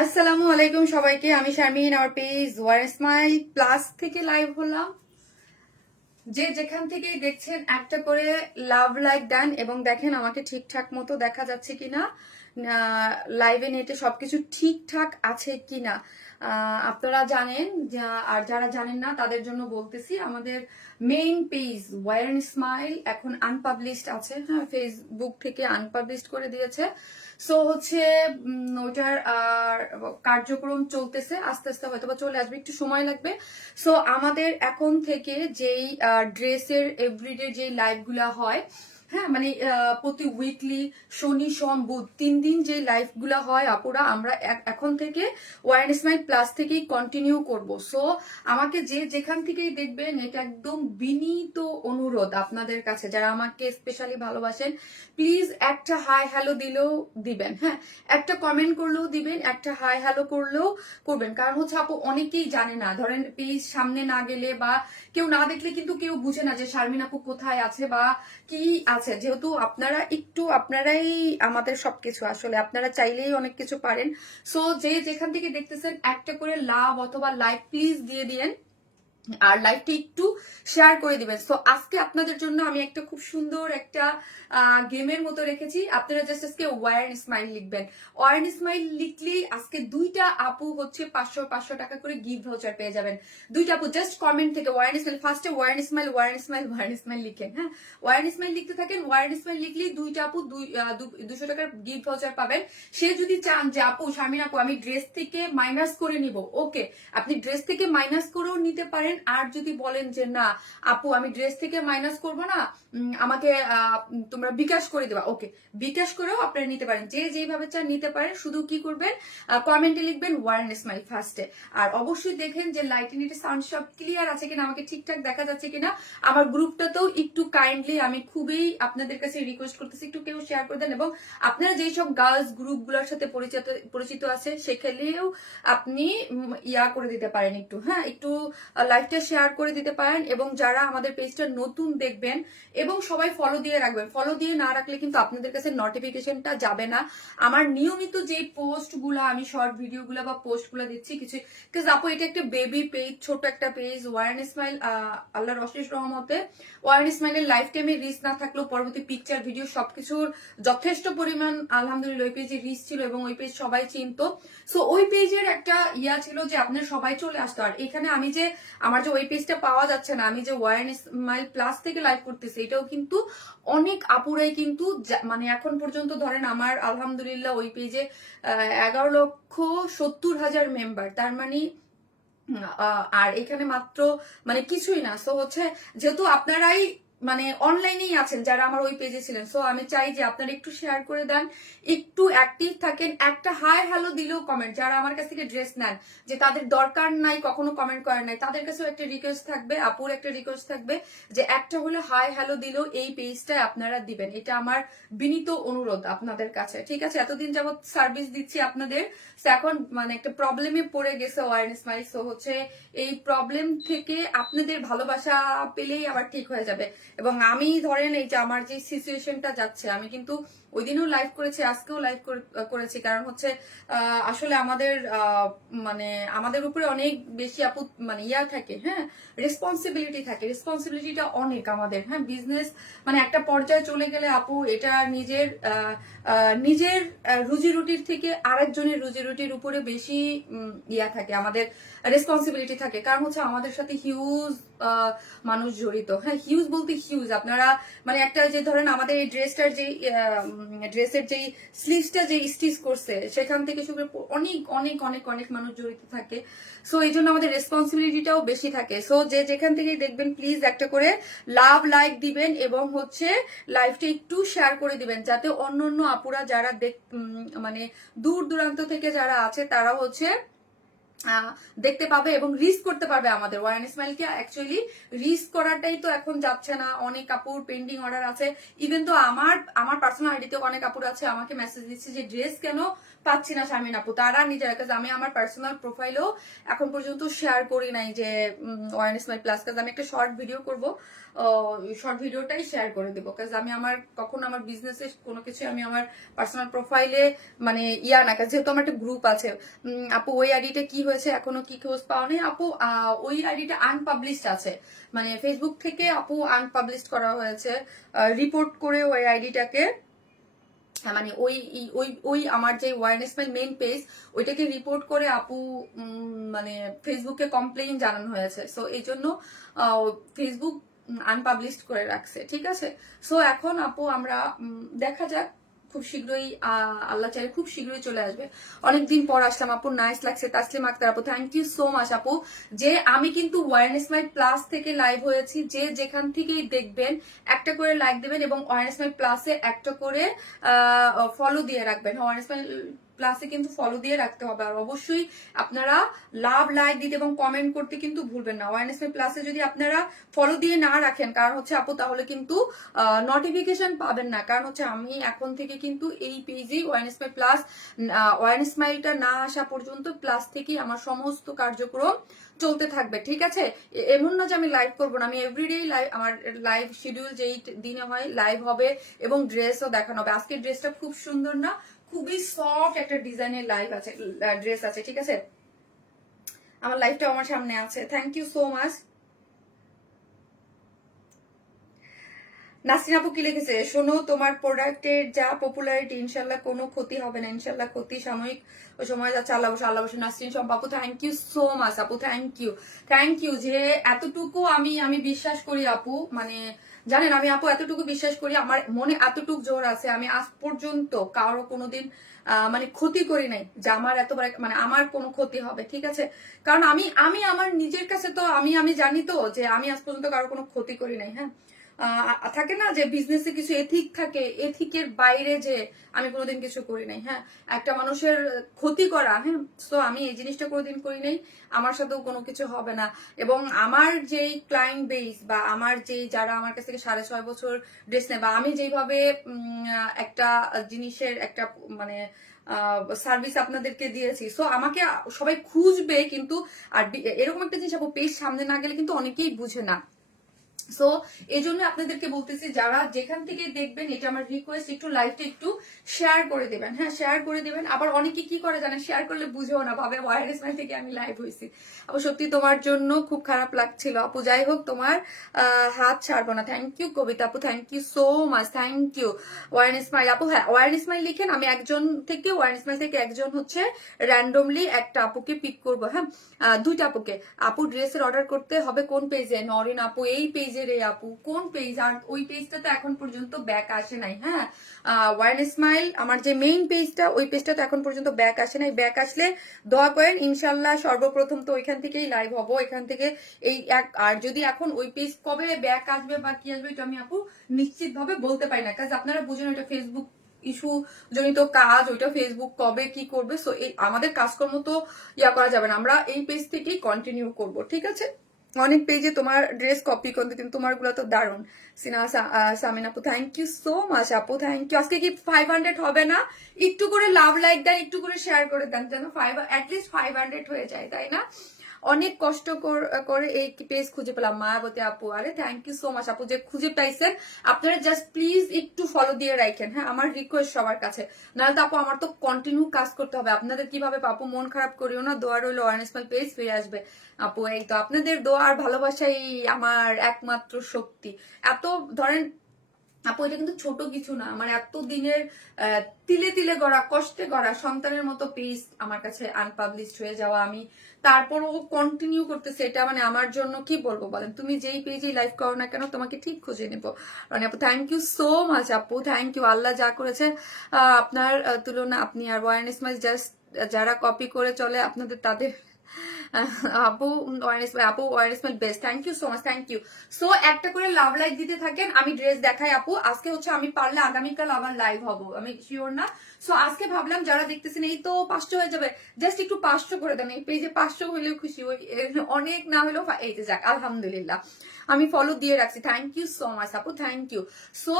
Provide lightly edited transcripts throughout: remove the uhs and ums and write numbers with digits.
আসসালামু আলাইকুম সবাইকে। আমি শারমিন, আমার পেজ ওয়ার স্মাইল প্লাস থেকে লাইভ হলাম। যে যেখান থেকেই দেখছেন একটা করে লাভ লাইক দেন এবং দেখেন আমাকে ঠিকঠাক মতো দেখা যাচ্ছে কিনা, লাইভে নেটে সবকিছু ঠিকঠাক আছে কিনা। আপনারা জানেন, আর যারা জানেন না তাদের জন্য বলতেছি, আমাদের মেইন পেজ ওয়ার স্মাইল এখন আনপাবলিশড আছে। হ্যাঁ, ফেসবুক থেকে আনপাবলিশড করে দিয়েছে। সো হচ্ছে ওটার কার্যক্রম চলতেছে, আস্তে আস্তে হয়তো বা চলে আসবে, একটু সময় লাগবে। সো আমাদের এখন থেকে যেই ড্রেসের এভরিডে যেই লাইভগুলা হয়, হ্যাঁ মানে প্রতি উইকলি শনি সোম বুধ 3 দিন যে লাইভগুলা হয় আপুরা, আমরা এখন থেকে ওয়ার স্মাইল প্লাস থেকেই কন্টিনিউ করব। সো আমাকে যে যেখান থেকেই দেখবেন, এটা একদম বিনীত অনুরোধ আপনাদের কাছে, যারা আমাকে স্পেশালি ভালোবাসেন, প্লিজ একটা হাই হ্যালো দিলেও দিবেন, হ্যাঁ একটা কমেন্ট করলেও দিবেন, একটা হাই হ্যালো করলেও করবেন। কারণ হচ্ছে আপু অনেকেই জানে না, ধরেন পেজ সামনে না গেলে বা কেউ না দেখলে কিন্তু কেউ বুঝে না যে শারমিন আপু কোথায় আছে বা কি আছে। যেহেতু আপনারাই আমাদের সবকিছু, আসলে আপনারা চাইলেই অনেক কিছু পারেন। সো যে যেখান থেকে দেখতেছেন একটা করে লাভ অথবা লাইক প্লিজ দিয়ে দিয়েন, আর লাইভটা একটু শেয়ার করে দিবেন। তো আজকে আপনাদের জন্য আমি একটা খুব সুন্দর একটা গেমের মতো রেখেছি। আপনারা জাস্ট আজকে ওয়ার স্মাইল লিখবেন। ওয়ার স্মাইল লিখলেই আজকে দুইটা আপু হচ্ছে 500 টাকা করে গিফট ভাউচার পেয়ে যাবেন। দুইটা আপু জাস্ট কমেন্ট থেকে ওয়ার স্মাইল, ফার্স্টে war smile war smile war smile লিখেন। হ্যাঁ, ওয়ার স্মাইল লিখতে থাকেন। ওয়ার স্মাইল লিখলেই দুইটা আপু 200 টাকার গিফট ভাউচার পাবেন। সে যদি চান যে আপু শারমিন আপু আমি ড্রেস থেকে মাইনাস করে নিব, ওকে, আপনি ড্রেস থেকে মাইনাস করেও নিতে পারেন। আর যদি বলেন যে না আপু আমি ড্রেস থেকে মাইনাস করব না, আমাকে তোমরা বিকাশ করে দেবা, ওকে, বিকাশ করেও আপনারা নিতে পারেন। যে যেভাবে চান নিতে পারেন। শুধু কি করবেন, কমেন্টে লিখবেন ওয়ার স্মাইল ফার্স্টে। আর অবশ্যই দেখেন যে লাইটিনিটি সাউন্ড সব ক্লিয়ার আছে কিনা, আমাকে ঠিকঠাক দেখা যাচ্ছে কিনা। আমার গ্রুপটাতেও একটু কাইন্ডলি আমি খুবই আপনাদের কাছে রিকোয়েস্ট করতেছি, একটু কেউ শেয়ার করে দেন। এবং আপনারা যেই সব গার্লস গ্রুপগুলোর সাথে পরিচিত আছে, সেখানেও আপনি ইয়া করে দিতে পারেন একটু, হ্যাঁ একটু লাইভটা শেয়ার করে দিতে পারেন। এবং যারা আমাদের পেজটা নতুন দেখবেন, এবং সবাই ফলো দিয়ে রাখবেন। ফলো দিয়ে না রাখলে কিন্তু আপনাদের কাছে নোটিফিকেশনটা যাবে না। আমার নিয়মিত যে পোস্টগুলো, আমি শর্ট ভিডিওগুলো বা পোস্টগুলো দিচ্ছি কিছু, বিকজ আপু এটা একটা বেবি পেজ, ছোট একটা পেজ। ওয়ার স্মাইল আল্লাহর অশেষ রহমতে ওয়ার স্মাইলের লাইফ টাইমে রিচ না থাকলেও পরবর্তী পিকচার ভিডিও সবকিছুর যথেষ্ট পরিমাণ আলহামদুলিল্লাহ ওই পেজে রিচ ছিল এবং ওই পেজ সবাই চিনতো। সো ওই পেজের একটা ইয়া ছিল যে আপনার সবাই চলে আসতো। আর এখানে আমি যে আমার যে ওই পেজটা পাওয়া যাচ্ছে না, আমি যে ওয়ার স্মাইল প্লাস থেকে লাইভ করতেছি, এটাও কিন্তু অনেক আপুরাই কিন্তু মানে এখন পর্যন্ত ধরেন আমার আলহামদুলিল্লাহ ওই পেজে 11,70,000 মেম্বার, তার মানে আর এখানে মাত্র মানে কিছুই না। সো হচ্ছে যেহেতু আপনারাই মানে অনলাইনেই আছেন যারা আমার ওই পেজে ছিলেন, সো আমি চাই যে আপনারা একটু শেয়ার করে দেন, একটু অ্যাক্টিভ থাকেন। একটা হাই হ্যালো দিলেও কমেন্ট, যারা আমার কাছ থেকে ড্রেস নেন যে তাদের দরকার নাই, কখনো কমেন্ট করেন নাই, তাদের কাছেও একটা রিকোয়েস্ট থাকবে, আপুর একটা রিকোয়েস্ট থাকবে যে একটা হলে হাই হ্যালো দিলেও এই পেজটায় আপনারা দিবেন। এটা আমার বিনীত অনুরোধ আপনাদের কাছে, ঠিক আছে? এতদিন যাবত সার্ভিস দিচ্ছি আপনাদের, এখন মানে একটা প্রবলেমে পড়ে গেছে ওয়ারনেস মাই। সো হচ্ছে এই প্রবলেম থেকে আপনাদের ভালোবাসা পেলেই আবার ঠিক হয়ে যাবে। এবং আমি ধরেন এই যে আমার যে সিচুয়েশনটা যাচ্ছে, আমি কিন্তু ওই দিনও লাইভ করেছি, আজকেও লাইভ করেছি। কারণ হচ্ছে আসলে আমাদের মানে আমাদের উপরে অনেক বেশি আপু মানে ইয়া থাকে, হ্যাঁ রেসপন্সিবিলিটি থাকে। রেসপন্সিবিলিটিটা অনেক আমাদের, হ্যাঁ বিজনেস মানে একটা পর্যায়ে চলে গেলে আপু এটা নিজের রুজি রুটির থেকে আরেকজনের রুজি রুটির উপরে বেশি ইয়া থাকে, আমাদের রেসপন্সিবিলিটি থাকে। কারণ হচ্ছে আমাদের সাথে হিউজ মানুষ জড়িত, হ্যাঁ হিউজ বলতে হিউজ। আপনারা মানে একটা যে ধরেন আমাদের এই ড্রেসটার যে ড্রেসের যেই স্লিভসটা যে স্টিচ করছে, সেখান থেকে শুরু অনেক অনেক অনেক অনেক মানুষ জড়িত থাকে। সো এই জন্য আমাদের রেসপন্সিবিলিটিটাও বেশি থাকে। সো যে যেখান থেকে দেখবেন প্লিজ একটা করে লাভ লাইক দিবেন এবং হচ্ছে লাইভটা একটু শেয়ার করে দিবেন, যাতে অন্য অন্য আপুরা যারা মানে দূর দূরান্ত থেকে যারা আছে তারা হচ্ছে দেখতে পাবে এবং রিস্ক করতে পারবে আমাদের ওয়ারেন স্মাইলকে। অ্যাকচুয়ালি রিস্ক করাটাই তো এখন যাচ্ছে না, অনেক আপুর পেন্ডিং অর্ডার আছে। ইভেন তো আমার পার্সোনাল আইডিতে অনেক আপুর আছে আমাকে মেসেজ দিচ্ছে যে ড্রেস কেন পাচ্ছি না শারমিন আপু, তারা নিজের কাছে। আমি আমার পার্সোনাল প্রোফাইলেও এখন পর্যন্ত শেয়ার করি নাই যে ওয়ারেন স্মাইল প্লাস, কাজ আমি একটা শর্ট ভিডিও করবো, শর্ট ভিডিওটাই শেয়ার করে দেবো। কাজ আমি আমার কখনো আমার বিজনেসে কোনো কিছু আমি আমার পার্সোনাল প্রোফাইলে মানে না, কাজ যেহেতু আমার একটা গ্রুপ আছে। আপু ওই আইডিটা কি হয়েছে এখনো কি খোঁজ পাওয়া নেই আপু? ওই আইডিটা আনপাবলিশড আছে, মানে ফেসবুক থেকে আপু আনপাবলিশড করা হয়েছে, রিপোর্ট করে ওই আইডিটাকে, মানে ওই ওই ওই আমার যে ওয়ারেন স্মাইল মেইন পেজ ওইটাকে রিপোর্ট করে আপু মানে ফেসবুকে কমপ্লেইন জানানো হয়েছে। সো এই জন্য ফেসবুক আনপাবলিশড করে রাখছে, ঠিক আছে। সো এখন আপু আমরা দেখা যাক, খুব শীঘ্রই আল্লাহ চাইলে খুব শীঘ্রই চলে আসবে। অনেকদিন পর আসলাম আপু, নাইস লাগছে। তাসলিম আক্তার আপু, থ্যাংক ইউ সো মাচ আপু। যে আমি কিন্তু ওয়ারেন স্মাইল প্লাস থেকে লাইভ হয়েছি, যে যেখান থেকেই দেখবেন একটা করে লাইক দেবেন এবং ওয়ারেন স্মাইল প্লাসে একটা করে ফলো দিয়ে রাখবেন। ওয়ারেন স্মাইল প্লাসে কিন্তু ফলো দিয়ে রাখতে হবে। আর অবশ্যই আপনারা লাভ লাইক দিতে এবং কমেন্ট করতে কিন্তু ভুলবেন না। ওয়ারেন স্মাইল প্লাসে যদি আপনারা ফলো দিয়ে না রাখেন, কারণ হচ্ছে আপু তাহলে কিন্তু নোটিফিকেশন পাবেন না। কারণ হচ্ছে আমি এখন থেকে কিন্তু এই পেজে ওয়ারেন স্মাইল প্লাস, ওয়ারেন স্মাইলটা না আসা পর্যন্ত প্লাস থেকেই আমার সমস্ত কার্যক্রম চলতে থাকবে, ঠিক আছে। এমন না যে আমি লাইভ করবো না, আমি এভরিডে লাইভ, আমার লাইভ শিডিউল যেই দিনে হয় লাইভ হবে এবং ড্রেসও দেখানো হবে। আজকের ড্রেসটা খুব সুন্দর না, খুবই সফট একটা ডিজাইনের লাইভ আছে, ড্রেস আছে, ঠিক আছে। আমার লাইভটা আমার সামনে আছে। Thank you so much. Nasrin আপু কি লিখেছে, শোনো তোমার প্রোডাক্টের যা পপুলারিটি, ইনশাল্লাহ কোনো ক্ষতি হবে না, ইনশাল্লাহ ক্ষতি সাময়িক সময় যাচ্ছে, আল্লাহ বসে আল্লাহ বসে। নাসরিন সব আপু থ্যাংক ইউ সো মাচ আপু, থ্যাংক ইউ যে এতটুকু আমি বিশ্বাস করি আপু, মানে জানেন আমি আপু এতটুকু বিশ্বাস করি, আমার মনে এতটুকু জোর আছে, আমি আজ পর্যন্ত কারো কোনোদিন মানে ক্ষতি করি নাই যে আমার এতবার মানে আমার কোনো ক্ষতি হবে, ঠিক আছে। কারণ আমি আমার নিজের কাছে তো আমি জানি তো যে আমি আজ পর্যন্ত কারো কোনো ক্ষতি করি নাই। হ্যাঁ, থাকে না যে বিজনেসে কিছু এথিক থাকে, এথিকের বাইরে যে আমি কোনোদিন কিছু করি নাই। হ্যাঁ, একটা মানুষের ক্ষতি করা, হ্যাঁ, তো আমি এই জিনিসটা কোনোদিন করি নাই, আমার সাথেও কোনো কিছু হবে না। এবং আমার যেই ক্লায়েন্ট বেস বা আমার যেই যারা আমার কাছ থেকে 6.5 বছর ড্রেস নেয়, বা আমি যেইভাবে একটা জিনিসের একটা মানে সার্ভিস আপনাদেরকে দিয়েছি, সো আমাকে সবাই খুঁজবে কিন্তু। আর এরকম একটা জিনিস আপু পেজ সামনে না গেলে কিন্তু অনেকেই বুঝে না। সো এই জন্য আপনাদেরকে বলতেছি, যারা যেখান থেকে দেখবেন, এটা আমার রিকোয়েস্ট, একটু লাইভটা একটু শেয়ার করে দেবেন। হ্যাঁ, শেয়ার করে দেবেন। আবার অনেকে কি করে জানেন, শেয়ার করলে বুঝেও না, ভাবে ওয়াইল্ড স্মাইল থেকে আমি লাইভ হয়েছি। আপু সত্যি তোমার জন্য খুব খারাপ লাগছিল আপু, যাই হোক তোমার হাত ছাড়বো না। থ্যাংক ইউ কবিতা আপু, thank you so much, thank you. Warren smile আপু, হ্যাঁ ওয়ারেন স্মাইল লিখেন, আমি একজন থেকে ওয়ারেন স্মাইল থেকে একজন হচ্ছে র্যান্ডমলি একটা আপুকে পিক করবো। হ্যাঁ, দুইটা আপুকে। আপু ড্রেসের অর্ডার করতে হবে কোন পেজে? নরিন আপু এই পেজে রে আপু, কোন পেজ? আর ওই পেজটা তো এখন পর্যন্ত ব্যাক আসে নাই। হ্যাঁ, ওয়ারেন স্মাইল আমার যে মেইন পেজটা, ওই পেজটা তো এখন পর্যন্ত ব্যাক আসে নাই। ব্যাক আসলে দোয়া করেন, ইনশাল্লাহ সর্বপ্রথম তো ওইখান থেকেই লাইভ হবো, এখান থেকে এই এক। আর যদি এখন ওই পেজ কবে ব্যাক আসবে বা কি আসবে, এটা আমি আপু নিশ্চিত ভাবে বলতে পারি না, কাজ আপনারা বুঝেন এটা ফেসবুক ইস্যু জনিত কাজ, ওইটা ফেসবুক কবে কি করবে। সো এই আমাদের কাজকর্ম তো করা যাবে না, আমরা এই পেজ থেকেই কন্টিনিউ করব, ঠিক আছে। অনেক পেজে তোমার ড্রেস কপি করতে, কিন্তু তোমার গুলো তো দারুণ। সিনা সামিন আপু, থ্যাংক ইউ সো মাচ আপু, থ্যাংক ইউ। আজকে কি 500 হবে না? একটু করে লাভ লাইক দেন, একটু করে শেয়ার করে দেন, যেন অ্যাটলিস্ট 500 হয়ে যায়, তাই না? অনেক কষ্ট করে এই পেজ খুঁজে পেলাম, মায়াবতী আপু। আরে থ্যাংক ইউ সো মাচ আপু যে খুঁজে পাইছেন। আপনারা জাস্ট প্লিজ একটু ফলো দিয়ে রাখেন। হ্যাঁ, আমার রিকোয়েস্ট সবার কাছে, নাহলে তো আপু আমার তো কন্টিনিউ কাজ করতে হবে। আপনাদের কিভাবে আপু মন খারাপ করিও না, দোয়া রইল ওয়ারেন স্মাইল পেজ ফিরে আসবে আপু। এই তো আপনাদের দোয়া আর ভালোবাসাই আমার একমাত্র শক্তি। এত ধরেন আপু এটা কিন্তু ছোট কিছু না, আমার এত দিনের তিলে তিলে গড়া, কষ্টে গড়া সন্তানের মতো পেজ আমার কাছে আনপাবলিশড হয়ে যাওয়া, আমি তারপরও কন্টিনিউ করতেছি, এটা মানে আমার জন্য কি বলবো বলেন। তুমি যেই পেজে লাইভ করো না কেন, তোমাকে ঠিক খুঁজে নেবো। মানে আপু থ্যাংক ইউ সো মাচ আপু, থ্যাংক ইউ। আল্লাহ যা করেছে আপনার তুলনা আপনি আর ওয়ারেন স্মাইল জাস্ট যারা কপি করে চলে আপনাদের, তাদের আপু ওয়ারেস my best, thank you so much, thank you. So একটা করে লাভ লাইক দিতে থাকেন, আমি ড্রেস দেখাই আপু। আজকে হচ্ছে আমি পারলে আগামীকাল আবার লাইভ হব, আমি শিওর না। সো আজকে ভাবলাম যারা দেখতেছেন এই তো 500 হয়ে যাবে, জাস্ট একটু 500 করে দেন, এই পেজে 500 হলেও খুশি হই, অনেক না হলেও এই যে যাক আলহামদুলিল্লাহ আমি ফলো দিয়ে রাখছি। থ্যাংক ইউ সো মাচ আপু, থ্যাংক ইউ। সো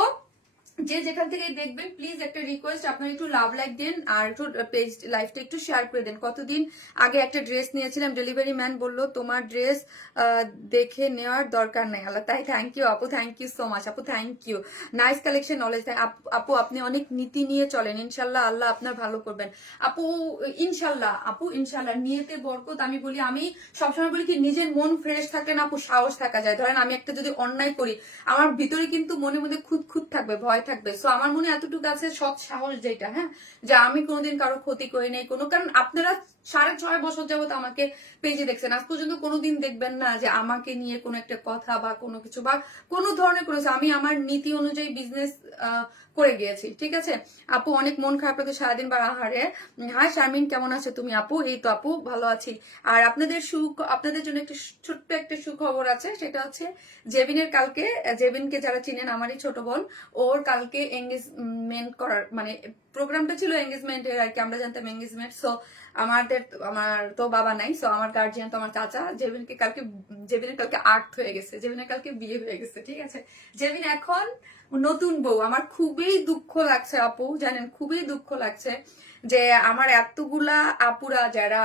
যে যেখান থেকে দেখবেন প্লিজ একটা রিকোয়েস্ট, আপনারা একটু লাভ লাইক দেন আর একটু পেজ লাইভটা একটু শেয়ার করে দেন। কতদিন আগে একটা ড্রেস নিয়েছিলাম, ডেলিভারি ম্যান বললো তোমার ড্রেস দেখে নেওয়ার দরকার নেই, আল্লাহ তাই। থ্যাংক ইউ আপু, থ্যাংক ইউ সো মাচ আপু, thank you. Nice collection, knowledge. আপু আপনি অনেক নীতি নিয়ে চলেন, ইনশাল্লাহ আল্লাহ আপনার ভালো করবেন আপু। ইনশাল্লাহ আপু, ইনশাল্লাহ, নিয়েতে বরকত। আমি বলি, আমি সবসময় বলি কি, নিজের মন ফ্রেশ থাকলে না আপু সাহস থাকা যায়। ধরেন আমি একটা যদি অন্যায় করি, আমার ভিতরে কিন্তু মনে মধ্যে খুঁত খুঁত থাকবে, ভয় থাকবে। সো আমার মনে এতটুকু আছে সৎ সাহস যেটা, হ্যাঁ, যে আমি কোনোদিন কারো ক্ষতি করি নাই কোনো। কারণ আপনারা 6.5 বছর যাবত আমাকে পেজে দেখছেন, আজ পর্যন্ত কোনোদিন দেখবেন না যে আমাকে নিয়ে কোনো একটা কথা বা কোনো কিছু বা কোনো ধরনের করেছে। আমি আমার নীতি অনুযায়ী বিজনেস করে গিয়েছি, ঠিক আছে আপু। অনেক মন খারাপ লাগে সারাদিন বার আহারে। হ্যাঁ শারমিন, কেমন আছো তুমি আপু? এই তো আপু ভালো আছি। আর আপনাদের জন্য একটা ছোট্ট একটা সুখবর আছে, সেটা হচ্ছে জেবিনের কালকে, জেবিনকে যারা চিনেন আমারই ছোট বোন, ওর কালকে এঙ্গেজমেন্ট করার মানে প্রোগ্রামটা ছিল এঙ্গেজমেন্টের আর কি, আমরা জানতাম এঙ্গেজমেন্ট। সো আমার তো বাবা নাই, সো আমার গার্জিয়ান তো আমার চাচা। জেবিনের কালকে 8 হয়ে গেছে, জেবিনের কালকে বিয়ে হয়ে গেছে, ঠিক আছে। জেবিন এখন নতুন বউ। আমার খুবই দুঃখ লাগছে আপু, জানেন খুবই দুঃখ লাগছে যে আমার এতগুলা আপুরা যারা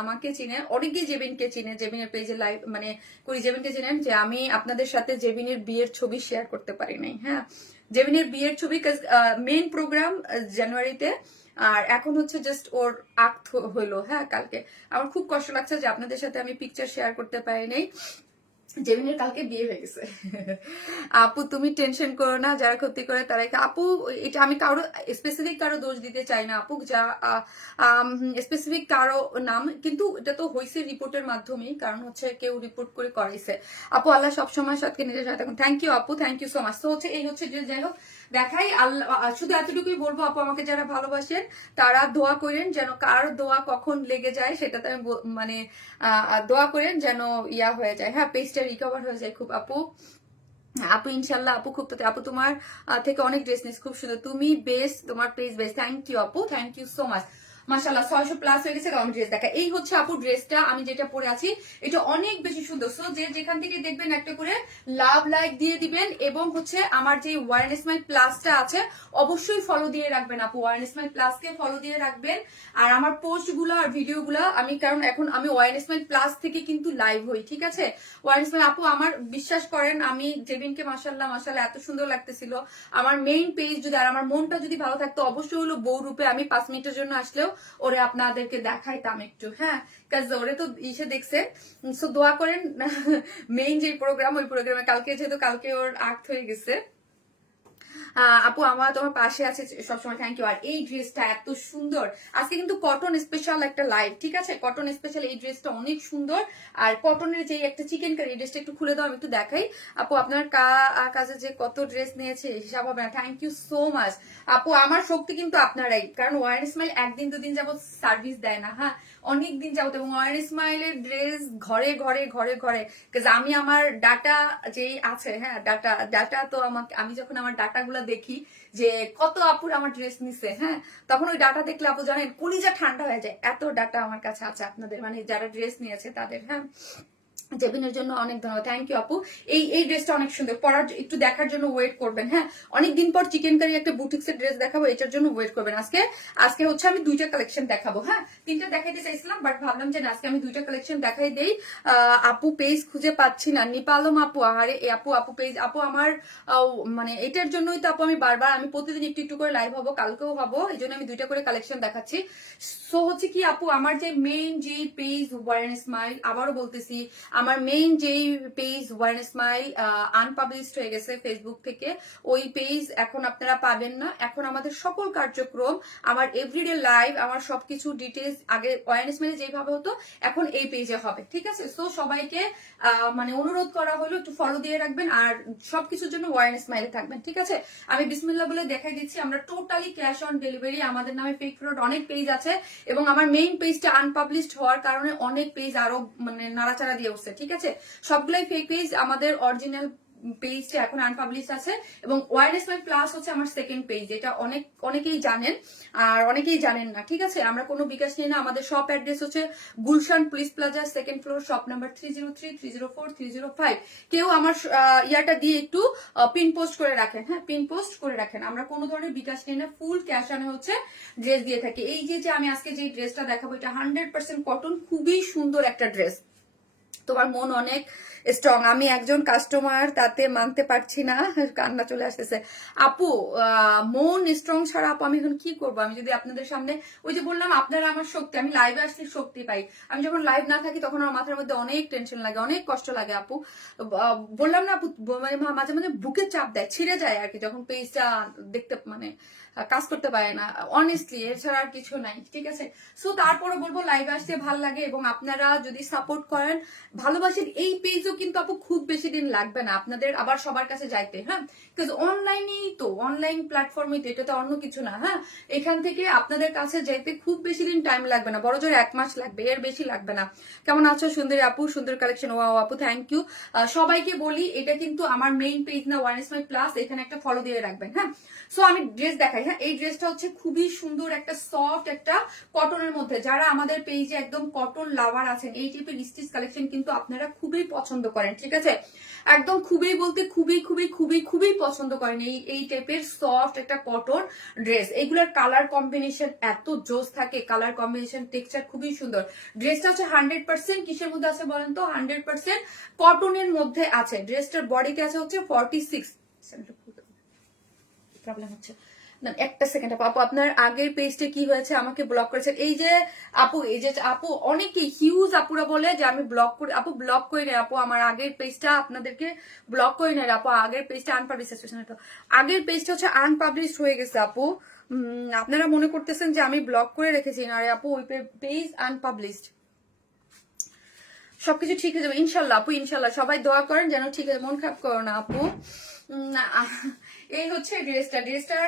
আমাকে চিনে, অনেকেই জেবিনকে চিনে, জেবিনের পেজে লাইভ মানে করি, জেবিনকে চিনেন, যে আমি আপনাদের সাথে জেবিনের বিয়ের ছবি শেয়ার করতে পারি নাই। হ্যাঁ, জেবিনের বিয়ের ছবি মেইন প্রোগ্রাম জানুয়ারিতে, আর এখন হচ্ছে জাস্ট ওর আক্ট হইলো, হ্যাঁ কালকে। আমার খুব কষ্ট লাগছে যে আপনাদের সাথে আমি পিকচার শেয়ার করতে পারি নাই। জেমিনের কালকে বিয়ে হয়ে গেছে। আপু তুমি টেনশন করো না, যারা ক্ষতি করে তারাই। আপু এটা আমি কারো স্পেসিফিক কারো দোষ দিতে চাই না আপু, যা স্পেসিফিক কারো নাম, কিন্তু এটা তো হয়েছে রিপোর্টের মাধ্যমেই, কারণ হচ্ছে কেউ রিপোর্ট করে করাইছে। আপু আল্লাহ সবসময় সৎকে নিজের সাথে থাকুন। থ্যাংক ইউ আপু, থ্যাংক ইউ সো মাচ। তো হচ্ছে এই হচ্ছে যে যাই হোক দেখাই আল্লাহ, শুধু এতটুকুই বলবো আপু, আমাকে যারা ভালোবাসেন তারা দোয়া করেন যেন কার দোয়া কখন লেগে যায় সেটাতে আমি মানে দোয়া করেন যেন ইয়া হয়ে যায়, হ্যাঁ পেজটা রিকভার হয়ে যায় খুব আপু। আপু ইনশাল্লাহ আপু, খুব আপু তোমার থেকে অনেক ড্রেস নিস, খুব সুন্দর, তুমি বেস্ট, তোমার পেজ বেস্ট। থ্যাংক ইউ আপু, থ্যাংক ইউ সো মাচ। মাশাআল্লাহ 600 প্লাস হয়ে গেছে। আমি ড্রেস দেখা, এই হচ্ছে আপু ড্রেসটা আমি যেটা পরে আছি, এটা অনেক বেশি সুন্দর। সো যে যেখান থেকে দেখবেন একটা করে লাভ লাইক দিয়ে দিবেন, এবং হচ্ছে আমার যে ওয়ারেন স্মাইল প্লাসটা আছে অবশ্যই ফলো দিয়ে রাখবেন আপু, ওয়ারেন স্মাইল প্লাসকে ফলো দিয়ে রাখবেন। আর আমার পোস্ট গুলো আর ভিডিও গুলো আমি, কারণ এখন আমি ওয়ারেন স্মাইল প্লাস থেকে কিন্তু লাইভ হই, ঠিক আছে। ওয়ারেন স্মাইল আপু আমার বিশ্বাস করেন, আমি জেবিনকে মাশাআল্লাহ মাশাআল্লাহ এত সুন্দর লাগতেছিল। আমার মেইন পেজ যদি আর আমার মনটা যদি ভালো থাকতো, অবশ্যই হলো বউ রূপে আমি 5 মিনিটের জন্য আসলেও ওরে আপনাদেরকে দেখাইতাম একটু, হ্যাঁ কাজ ওরে তো ইসে দেখছে। সো দোয়া করেন মেইন যে প্রোগ্রাম, ওই প্রোগ্রামে কালকে যেহেতু কালকে ওর আক্ট হয়ে গেছে। আপু আমার তোমার পাশে আছে সবসময়, থ্যাংক ইউ। আর এই ড্রেসটা এত সুন্দর, আজকে কিন্তু কটন স্পেশাল একটা লাইভ, ঠিক আছে, কটন স্পেশাল এই ড্রেসটা অনেক সুন্দর। আর কটনের যে একটা চিকেন কারি ড্রেসটা একটু খুলে দাও, আমি একটু দেখাই। আপু আপনার কাছে যে কত ড্রেস নিয়েছে হিসাব হবে না, থ্যাংক ইউ সো মাচ আপু। আমার শক্তি কিন্তু আপনারাই, কারণ ওয়ারেন স্মাইল একদিন দুদিন যাবত সার্ভিস দেয় না, হ্যাঁ অনেক দিন যাবত, এবং ওয়ারেন স্মাইলের ড্রেস ঘরে ঘরে ঘরে ঘরে, আমি আমার ডাটা যেই আছে, হ্যাঁ ডাটা তো আমাকে, আমি যখন আমার ডাটা গুলা দেখি যে কত আপুর আমার ড্রেস নিছে, হ্যাঁ তখন ওই ডাটা দেখলে আপু জানেন কলিজা ঠান্ডা হয়ে যায়, এত ডাটা আমার কাছে আছে আপনাদের, মানে যারা ড্রেস নিয়েছে তাদের। হ্যাঁ জেবিনের জন্য অনেক ধন্যবাদ, থ্যাংক ইউ আপু। এই ড্রেসটা অনেক সুন্দর, পরার একটু দেখার জন্য ওয়েট করবেন, হ্যাঁ অনেকদিন পর চিকেন কারি একটা বুটিক্সের ড্রেস দেখাবো, এটার জন্য ওয়েট করবেন। আজকে হচ্ছে আমি 2টা কালেকশন দেখাবো, হ্যাঁ 3টা দেখাইতে চাইছিলাম, বাট ভাবলাম যে আজকে আমি 2টা কালেকশন দেখাই দেই। আপু পেজ খুঁজে পাচ্ছি না, নিপালম আপু, আরে আপু পেজ আপু আমার মানে এটার জন্যই তো আপু আমি বারবার, আমি প্রতিদিন একটু একটু করে লাইভ হবো, কালকেও হবো, এই জন্য আমি 2টা করে কালেকশন দেখাচ্ছি। সো হচ্ছে কি আপু, আমার যে মেইন যে পেজ ওয়ারেন স্মাইল, আবারও বলতেছি আমার মেইন যেই পেজ ওয়ান স্মাইল আনপাবলিশড হয়ে গেছে ফেসবুক থেকে, ওই পেজ এখন আপনারা পাবেন না। এখন আমাদের সকল কার্যক্রম, আমার এভরিডে লাইভ, আমার সবকিছু ডিটেলস আগে ওয়ান স্মাইলে যেভাবে হতো এখন এই পেজে হবে, ঠিক আছে? সো সবাইকে মানে অনুরোধ করা হলো একটু ফলো দিয়ে রাখবেন আর সবকিছুর জন্য ওয়ান স্মাইলে থাকবেন, ঠিক আছে? আমি বিসমিল্লাহ বলে দেখাই দিচ্ছি, আমরা টোটালি ক্যাশ অন ডেলিভারি। আমাদের নামে ফেক ফ্রড অনেক পেজ আছে এবং আমার মেইন পেজটা আনপাবলিশড হওয়ার কারণে অনেক পেজ আরো মানে নাড়াচাড়া দিয়ে উঠছে, ঠিক আছে? সবগুলাই ফেক পেজ, আমাদের অরিজিনাল পেজটা এখন আনপাবলিশ আছে এবং ওয়ারলেস মাই প্লাস হচ্ছে আমার সেকেন্ড পেজ, এটা অনেকেই জানেন আর অনেকেই জানেন না, ঠিক আছে? আমরা কোনো বিকাশ নিই না। আমাদের শপ অ্যাড্রেস হচ্ছে Gulshan police plaza, second floor, shop number 303, 304, 305। কেউ আমার ইয়াটা দিয়ে একটু পিন পোস্ট করে রাখেন, হ্যাঁ, পিন পোস্ট করে রাখেন। আমরা কোনো ধরনের বিকাশ নিই না, ফুল ক্যাশ অনে হচ্ছে ড্রেস দিয়ে থাকি। এই যে আমি আজকে যে ড্রেসটা দেখাবো, এটা 100% কটন, খুবই সুন্দর একটা ড্রেস। তোমার মন অনেক স্ট্রং, আমি একজন কাস্টমার তাতে মানতে পারছি না, কান্না চলে আসতেছে। আপু মন স্ট্রং ছাড়া আপু আমি এখন কি করবো? আমি যদি আপনাদের সামনে, ওই যে বললাম আপনারা আমার শক্তি, আমি লাইভে আসলে শক্তি পাই। আমি যখন লাইভ না থাকি তখন আমার মাথার মধ্যে অনেক টেনশন লাগে, অনেক কষ্ট লাগে আপু। বললাম না আপু, মানে মাঝে মাঝে বুকে চাপ দেয়, ছিঁড়ে যায় আর কি, যখন পেজটা দেখতে মানে কাজ করতে পারে না, অনেস্টলি, এছাড়া আর কিছু নাই, ঠিক আছে? সো তারপরে বলবো লাইভে আসতে ভালো লাগে এবং আপনারা যদি সাপোর্ট করেন, ভালোবাসেন, এই পেজও কিন্তু আপু খুব বেশি দিন লাগবে না আপনাদের আবার সবার কাছে যাইতে, হ্যাঁ? বিকজ অনলাইনেই তো, অনলাইন প্ল্যাটফর্মে তো, এটা তো অন্য কিছু না, হ্যাঁ? এখান থেকে আপনাদের কাছে যাইতে খুব বেশি দিন টাইম লাগবে না, বড় জোর 1 মাস লাগবে, এর বেশি লাগবে না। কেমন আছো সুন্দরী আপু? সুন্দর কালেকশন, ওয়াও আপু, থ্যাংক ইউ। সবাইকে বলি এটা কিন্তু আমার মেইন পেজ না, ওয়ান স্মাইল প্লাস, এখানে একটা ফলো দিয়ে রাখবেন, হ্যাঁ? সো আমি ড্রেস দেখাই, হ্যাঁ? এই ড্রেসটা হচ্ছে খুবই সুন্দর, একটা সফট একটা কটনের মধ্যে। যারা আমাদের পেজে একদম কটন লাভার আছেন, এই টাইপের স্টিচ কালেকশন কিন্তু আপনারা খুবই পছন্দ করেন, ঠিক আছে? একদম খুবই বলতে খুবই খুবই খুবই খুবই পছন্দ করেন এই টাইপের সফট একটা কটন ড্রেস। এইগুলোর কালার কম্বিনেশন এত জোস থাকে, কালার কম্বিনেশন, টেক্সচার খুবই সুন্দর। ড্রেসটা হচ্ছে 100% কিসের মধ্যে আছে বলেন তো? 100% কটনের মধ্যে আছে। ড্রেসটার বডিতে আছে হচ্ছে 46। প্রবলেম হচ্ছে না, একটা সেকেন্ড আপু। আপনার আগের পেজটা কি হয়েছে? আমাকে ব্লক করেছে এই যে আপু, এই যে আপু, অনেকেই হিউজ আপুরা বলে যে আমি ব্লক করে, আপু ব্লক করি না আপু, আমার আগের পেজটা আপনাদেরকে ব্লক করি না আপু, আগের পেজটা আনপাবলিশড, আগের পেজটা হচ্ছে আনপাবলিশড হয়ে গেছে আপু। আপনারা মনে করতেছেন যে আমি ব্লক করে রেখেছি, না রে আপু, ওই পেজ আনপাবলিশড। সবকিছু ঠিক হয়ে যাবে ইনশাল্লাহ আপু, ইনশাল্লাহ। সবাই দোয়া করেন যেন ঠিক হয়ে, মন খারাপ করো না আপু। এই হচ্ছে ড্রেসটার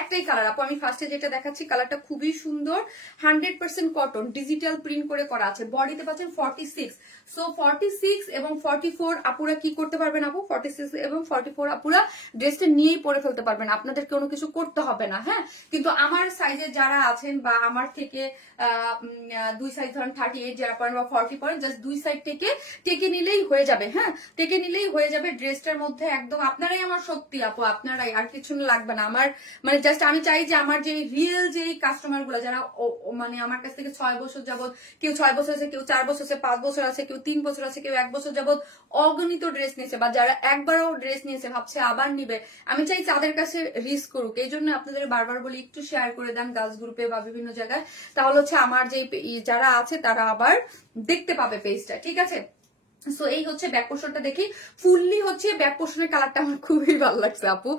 একটাই কালার আপু, আমি ফার্স্টে যেটা দেখাচ্ছি কালারটা খুবই সুন্দর, 100% কটন, ডিজিটাল প্রিন্ট করে করা আছে। বডিতে পাচ্ছেন 46। সো 46 এবং 44 আপুরা কি করতে পারবেন আপু? 46 এবং 44 আপুরা ড্রেসটা নিয়েই পরে ফেলতে পারবেন, আপনাদের কোনো কিছু করতে হবে না, হ্যাঁ? কিন্তু আমার সাইজে যারা আছেন বা আমার থেকে 2 সাইজ ধরেন 38 যারা পরেন বা 40 পরেন, জাস্ট 2 সাইড থেকে টেকে নিলেই হয়ে যাবে, হ্যাঁ? টেকে নিলেই হয়ে যাবে। ড্রেসটার মধ্যে একদম আপনারাই আমার শক্তি আপু, আপনারাই, আর কিছু লাগবে না আমার। মানে জাস্ট আমি চাই যে আমার যে রিয়েল যে কাস্টমার গুলো যারা মানে আমার কাছ থেকে 6 বছর যাবত, কেউ 6 বছর আছে, কেউ 4 বছর আছে, 5 বছর আছে, কেউ 3 বছর আছে, কেউ 1 বছর যাবত অগণিত ড্রেস নিয়েছে, বা যারা একবারও ড্রেস নিয়েছে ভাবছে আবার নিবে, আমি চাই তাদের কাছে রিস্ক করুক। এই জন্য আপনাদের বারবার বলি একটু শেয়ার করে দেন গার্লস গ্রুপে বা বিভিন্ন জায়গায়, তাহলে হচ্ছে আমার যে যারা আছে তারা আবার দেখতে পাবে পেজটা, ঠিক আছে? সো এই হচ্ছে ব্যাক পোর্শনটা, দেখি ফুললি হচ্ছে ব্যাক পোর্শনের কালারটা আমার খুবই ভালো লাগছে আপু,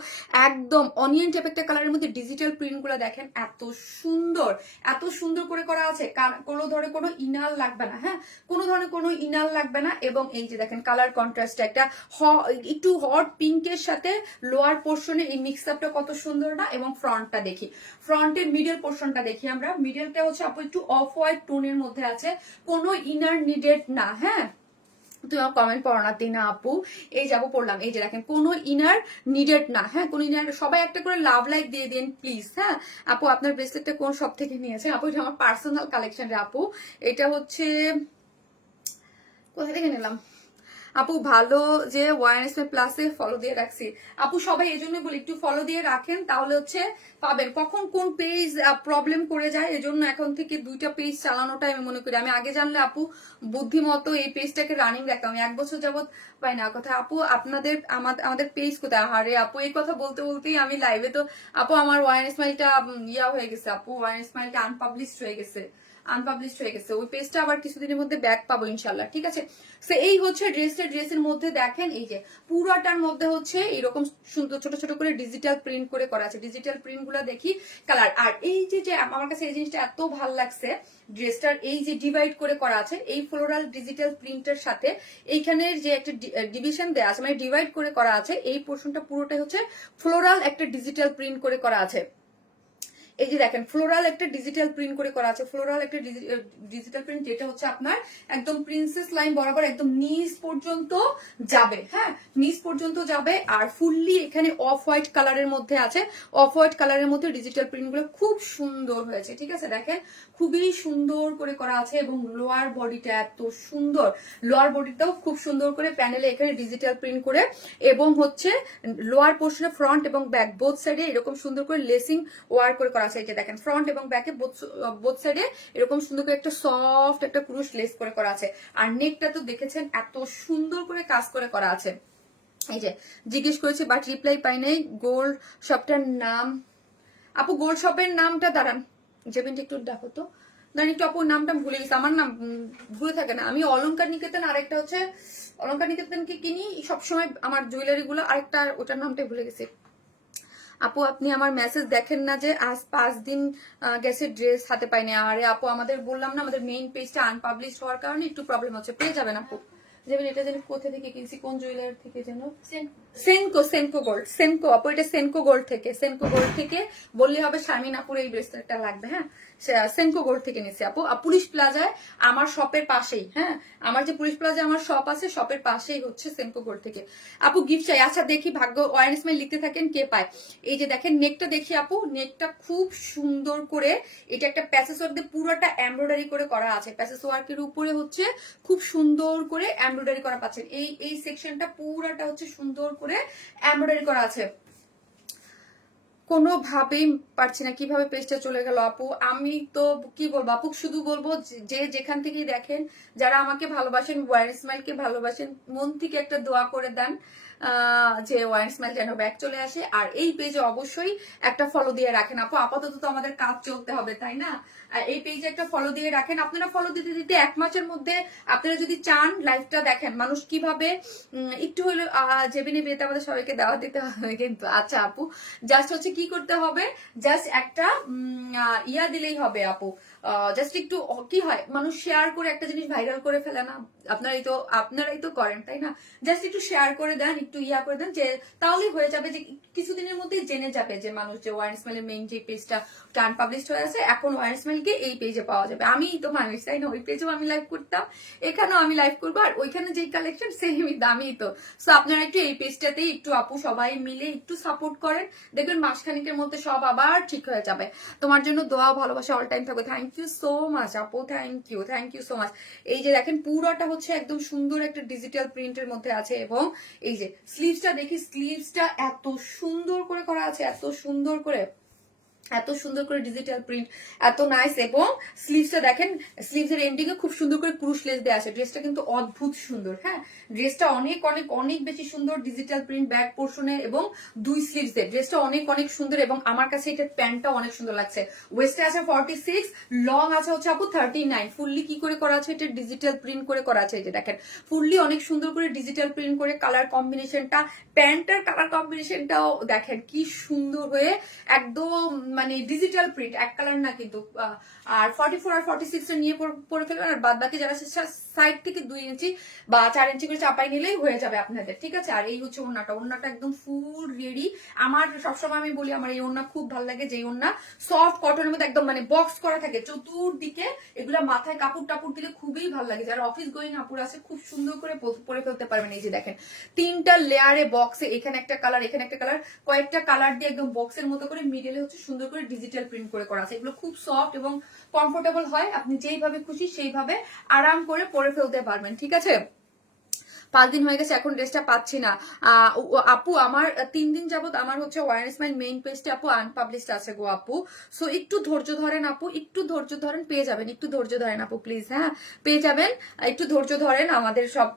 একদম অনিয়ন টাইপ একটা কালারের মধ্যে ডিজিটাল প্রিন্ট গুলো দেখেন এত সুন্দর, এত সুন্দর করে করা আছে। কোনো ধরনের কোনো ইনার লাগবে না, হ্যাঁ, কোনো ধরনের কোনো ইনার লাগবে না। এবং এই যে দেখেন কালার কন্ট্রাস্ট একটা একটু হট পিঙ্কের সাথে লোয়ার পোর্শনে এই মিক্স আপটা কত সুন্দর না। এবং ফ্রন্টটা দেখি, ফ্রন্টের মিডল পোর্শনটা দেখি আমরা, মিডলটা হচ্ছে আপু একটু অফ হোয়াইট টোনের মধ্যে আছে, কোনো ইনার নিডেড না, হ্যাঁ? তুমি কমেন্ট পড়ো না তিনা আপু, এই যাবো পড়লাম, এই যে দেখেন কোনো ইনার নিডেড না, হ্যাঁ, কোন ইনার। সবাই একটা করে লাভ লাইক দিয়ে দিন প্লিজ, হ্যাঁ? আপু আপনার ব্রেসলেটটা কোন শপ থেকে নিয়েছে আপু? এটা আমার পার্সোনাল কালেকশন রে আপু, এটা হচ্ছে কোথা থেকে নিলাম আপু? ভালো যে ওয়ারনেস প্লাসে ফলো দিয়ে রাখছি আপু, সবাই এই জন্য বলি একটু ফলো দিয়ে রাখেন, তাহলে হচ্ছে পাবেন। কখন কোন পেজ প্রবলেম করে যায়, এজন্য এখন থেকে 2টা পেজ চালানোটা আমি মনে করি। আমি আগে জানলে আপু বুদ্ধিমতো এই পেজটাকে রানিং রাখতাম, 1 বছর যাবত পাই না কথা আপু। আপনাদের আমাদের পেজ কোথায়? আরে আপু এই কথা বলতে বলতেই আমি লাইভে তো আপু আমার ওয়ারনেস মাইলটা ইয়া হয়ে গেছে আপু, ওয়ারনেস মাইলটা আনপাবলিশড হয়ে গেছে। আনপাবলিশড হয়ে গেছে। ওই পেজটা আবার কিছুদিনের মধ্যে ব্যাক পাবো ইনশাল্লাহ, ঠিক আছে। তো এই হচ্ছে ড্রেসের মধ্যে দেখেন এই যে পুরোটার মধ্যে হচ্ছে এইরকম সুন্দর ছোট ছোট করে ডিজিটাল প্রিন্ট করে করা আছে। ডিজিটাল প্রিন্ট গুলো দেখি কালার। আর এই যে আমার কাছে এই জিনিসটা এত ভালো লাগছে, ড্রেসটার এই যে ডিভাইড করে করা আছে এই ফ্লোরাল ডিজিটাল প্রিন্টের সাথে এইখানের যে একটা ডিভিশন দেওয়া আছে, মানে ডিভাইড করে করা আছে, এই পোর্শনটা পুরোটাই হচ্ছে ফ্লোরাল একটা ডিজিটাল প্রিন্ট করে করা আছে। এই যে দেখেন ফ্লোরাল একটা ডিজিটাল প্রিন্ট করে করা আছে, ফ্লোরাল একটা ডিজিটাল প্রিন্ট, যেটা হচ্ছে আপনার একদম প্রিন্সেস লাইন বরাবর একদম নিচ পর্যন্ত যাবে। হ্যাঁ, নিচ পর্যন্ত যাবে। আর ফুললি এখানে অফ হোয়াইট কালারের মধ্যে আছে, অফ হোয়াইট কালারের মধ্যে ডিজিটাল প্রিন্ট গুলো খুব সুন্দর হয়েছে, ঠিক আছে। দেখেন খুবই সুন্দর করে করা আছে এবং লোয়ার বডিটা এত সুন্দর, লোয়ার বডিটাও খুব সুন্দর করে প্যানেলে এখানে ডিজিটাল প্রিন্ট করে, এবং হচ্ছে লোয়ার পোর্শনে ফ্রন্ট এবং ব্যাক বোথ সাইডে এরকম সুন্দর করে লেসিং ওয়ার করে করা আছে। এই যে দেখেন ফ্রন্ট এবং ব্যাকে বোথ সাইডে এরকম সুন্দর করে একটা সফট একটা পুরুষ লেস করে করা আছে। আর নেকটা তো দেখেছেন এত সুন্দর করে কাজ করে করা আছে। এই যে জিজ্ঞেস করেছে বাট রিপ্লাই পাই নাই। গোল্ড শপটার নাম আপু, গোল্ড শপের নামটা দাঁড়ান জেবিনটা একটু দেখো তো, দাঁড়ান একটু আপুর নামটা ভুলে গেছি, আমার নাম ভুলে থাকে না। আমি অলংকার নিকেতন, আরেকটা হচ্ছে অলংকার নিকেতনকে কিনি সবসময় আমার জুয়েলারি গুলো, আরেকটা ওটার নামটাই ভুলে গেছি। আপু আপনি আমার মেসেজ দেখেন না যে আজ 5 দিন গেছে ড্রেস হাতে পাইনি। আরে আপু আমাদের বললাম না আমাদের মেইন পেজটা আনপাবলিশড হওয়ার কারণে একটু প্রবলেম হচ্ছে, পেয়ে যাবেন আপু। যেমন এটা যেন কোথা থেকে কিনছি, কোন জুয়েলারি থেকে যেন, সেনকো গোল্ড, সেনকো আপু, এটা সেনকো গোল্ড থেকে, সেনকো গোল্ড থেকে বললে হবে শারমিন আপুর এই ব্রেসলেটটা লাগবে। হ্যাঁ, সেনকো গোল্ড থেকে নিচ্ছি আপু। পুলিশ প্লাজায় আমার শপের পাশেই, হ্যাঁ আমার যে পুলিশ প্লাজায় আমার শপ আছে শপের পাশেই হচ্ছে সেনকো গোল্ড থেকে। আপু গিফট চাই, আচ্ছা দেখি ভাগ্য ওয়ারেন্স মেল লিখতে থাকেন কে পায়। এই যে দেখেন নেকটা দেখি আপু, নেকটা খুব সুন্দর করে, এটা একটা প্যাসেজ ওয়ার্ক দিয়ে পুরোটা এমব্রয়ডারি করে করা আছে। প্যাসেজ ওয়ার্কের উপরে হচ্ছে খুব সুন্দর করে এমব্রয়ডারি করা পাচ্ছেন। এই সেকশনটা পুরাটা হচ্ছে সুন্দর করে এমব্রয়ডারি করা আছে। কোনোভাবেই পারছি না, কিভাবে পেজটা চলে গেল আপু। আমি তো কি বলবো আপু, শুধু বলবো যে যেখান থেকেই দেখেন, যারা আমাকে ভালোবাসেন, ওয়ার স্মাইলকে ভালোবাসেন, মন থেকে একটা দোয়া করে দেন যে ওয়ার স্মাইল যেন ব্যাক চলে আসে। আর এই পেজে অবশ্যই একটা ফলো দিয়ে রাখেন আপু, আপাতত তো আমাদের কাজ চলতে হবে তাই না। এই পেজে একটা ফলো দিয়ে রাখেন। আপনারা ফলো দিতে দিতে 1 মাসের মধ্যে আপনারা যদি চান লাইভটা দেখেন মানুষ কিভাবে একটু হলো জেবিনি বিয়েতে আমাদের সবাইকে দাওয়া দিতে হবে কিন্তু। আচ্ছা আপু, জাস্ট হচ্ছে কি করতে হবে, জাস্ট একটা ইয়া দিলেই হবে আপু। জাস্ট একটু কি হয়, মানুষ শেয়ার করে একটা জিনিস ভাইরাল করে ফেলে না, আপনারাই তো করেন তাই না। জাস্ট একটু শেয়ার করে দেন, একটু ইয়া করে দেন, যে তাহলেই হয়ে যাবে, যে কিছুদিনের মধ্যেই জেনে যাবে যে মানুষ যে ওয়ার স্মেলের মেইন যে পেজটা আনপাবলিশড হয়ে আছে, এখন ওয়ার স্মেলকে এই পেজে পাওয়া যাবে। আমি তো মানুষ তাই না, ওই পেজেও আমি লাইভ করতাম, এখানেও আমি লাইভ করবো, আর ওইখানে যেই কালেকশন সেমই দামই তো। সো আপনারা একটু এই পেজটাতেই একটু আপু সবাই মিলে একটু সাপোর্ট করেন, দেখবেন মাসখানিকের মধ্যে সব আবার ঠিক হয়ে যাবে। তোমার জন্য দোয়া ভালোবাসা অল টাইম থাকবে। থ্যাংক ইউ সো মাচ আপু, থ্যাংক ইউ সো মাচ। এই যে দেখেন পুরোটা হচ্ছে একদম সুন্দর একটা ডিজিটাল প্রিন্টের মধ্যে আছে, এবং এই যে স্লিভসটা দেখি, স্লিভসটা এত সুন্দর করে করা আছে, এত সুন্দর করে ডিজিটাল প্রিন্ট, এত নাইস। এবং স্লিভসটা দেখেন, স্লিভসের এন্ডিং এ খুব সুন্দর করে ক্রুশ লেস দেওয়া আছে। ড্রেসটা কিন্তু অদ্ভুত সুন্দর। হ্যাঁ, ড্রেসটা অনেক অনেক অনেক বেশি সুন্দর, ডিজিটাল প্রিন্ট ব্যাক পোর্শনে এবং 2 স্লিভস এর ড্রেসটা অনেক অনেক সুন্দর। এবং আমার কাছে এটার প্যান্টটা অনেক সুন্দর লাগছে। ওয়েস্টে আছে 46, লং আছে হচ্ছে আপু 39। ফুললি কি করে করা আছে, এটা ডিজিটাল প্রিন্ট করে করা আছে। এই যে দেখেন ফুললি অনেক সুন্দর করে ডিজিটাল প্রিন্ট করে, কালার কম্বিনেশনটা, প্যান্টের কালার কম্বিনেশনটাও দেখেন কি সুন্দর হয়ে, একদম মানে ডিজিটাল প্রিন্ট, এক কালার না কিন্তু। আর 44 আর 46 নিয়ে পরে ফেলবেন, আর বাদ বাকি যারা সাইড থেকে 2 ইঞ্চি বা 4 ইঞ্চি করে চাপাই নিলেই হয়ে যাবে আপনাদের, ঠিক আছে। আর এই হচ্ছে ওড়নাটা একদম ফুল রেডি। আমার সবসময় আমি বলি আমার এই ওড়না খুব ভালো লাগে, যে ওড়না সফট কটনের মধ্যে একদম মানে বক্স করা থাকে চতুর্দিকে, এগুলা মাথায় কাপড় টাপড় দিলে খুবই ভালো লাগে। যারা অফিস গোয়িং আপুর আছে খুব সুন্দর করে পরে ফেলতে পারবেন। এই যে দেখেন 3টা লেয়ারে বক্সে, এখানে একটা কালার, এখানে একটা কালার, কয়েকটা কালার দিয়ে একদম বক্সের মতো করে মিডলে হচ্ছে সুন্দর করে ডিজিটাল প্রিন্ট করে করা আছে। এগুলো খুব সফট এবং কমফোর্টেবল হয়, আপনি যেইভাবে খুশি সেইভাবে আরাম করে পরে ফেলতে পারবেন, ঠিক আছে। 5 দিন হয়ে গেছে, এখন ড্রেসটা পাচ্ছি না। আপু আমার 3 দিন যাবত আমার হচ্ছে ওয়ার স্মাইল মেইন পেজটা আপু আনপাবলিশড আছে গো আপু। সো একটু ধৈর্য ধরেন আপু, একটু ধৈর্য ধরেন, পেয়ে যাবেন। একটু ধৈর্য ধরেন আপু প্লিজ, হ্যাঁ পেয়ে যাবেন। একটু ধৈর্য ধরেন, আমাদের সব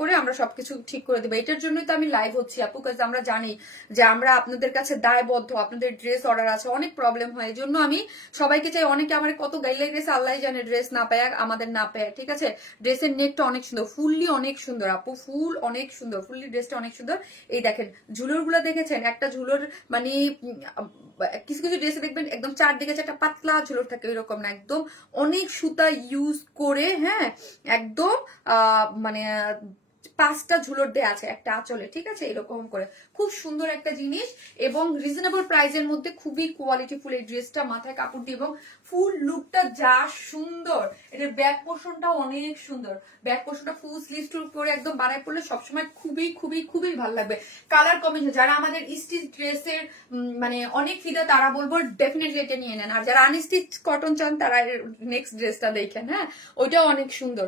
করে আমরা সবকিছু ঠিক করে দেবো। এটার জন্যই তো আমি লাইভ হচ্ছি আপু, কাজ আমরা জানি যে আমরা আপনাদের কাছে দায়বদ্ধ, আপনাদের ড্রেস অর্ডার আছে, অনেক প্রবলেম হয়। এই জন্য আমি সবাইকে চাই, অনেকে আমার কত গাইলাই গেছে আল্লাহ জানে, ড্রেস না পায় আমাদের না পায়, ঠিক আছে। ড্রেসের নেকটা অনেক সুন্দর, ফুললি অনেক সুন্দর আপু, ফুল অনেক সুন্দর, ফুললি ড্রেসটা অনেক সুন্দর। এই দেখেন ঝুলোর গুলা দেখেছেন, একটা ঝুলোর মানে কিছু কিছু ড্রেসে দেখবেন একদম চারদিকে একটা পাতলা ঝুলোর থাকে, এরকম না, একদম অনেক সুতা ইউজ করে, হ্যাঁ একদম মানে 5টা ঝুলোর দেয়া আছে একটা আঁচলে, ঠিক আছে, এরকম করে খুব সুন্দর একটা জিনিস এবং রিজনেবল প্রাইসের মধ্যে খুবই কোয়ালিটিফুল এই ড্রেসটা। মাথায় কাপড় দিয়ে এবং ফুল লুকটা যা সুন্দর, এটার ব্যাক পোর্শনটাও অনেক সুন্দর, ব্যাক পোর্শনটা ফুল স্লিভ টুল করে একদম বানায় পড়লে সবসময় খুবই খুবই খুবই ভালো লাগবে। কালার কম্বিনেশন, যারা আমাদের স্টিচ ড্রেসের মানে অনেক ফিদা তারা বলবো ডেফিনেটলি এটা নিয়ে নেন, আর যারা আনস্টিচ কটন চান তারা নেক্সট ড্রেসটা দেখেন, হ্যাঁ ওইটাও অনেক সুন্দর।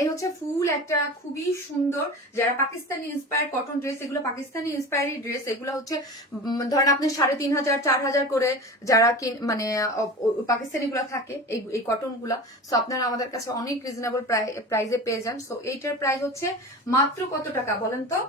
এই হচ্ছে ফুল একটা খুবই সুন্দর, যারা পাকিস্তানি ইন্সপায়ার কটন ড্রেস, এগুলো পাকিস্তানি ইন্সপায়ারি ড্রেস, এগুলো হচ্ছে ধরেন আপনি 3500 4000 করে যারা মানে পাকিস্তানি গুলা থাকে এই কটন গুলা, সো আপনারা আমাদের কাছে অনেক রিজনেবল প্রাইসে পেয়ে যান। সো এইটার প্রাইস হচ্ছে মাত্র কত টাকা বলেন তো,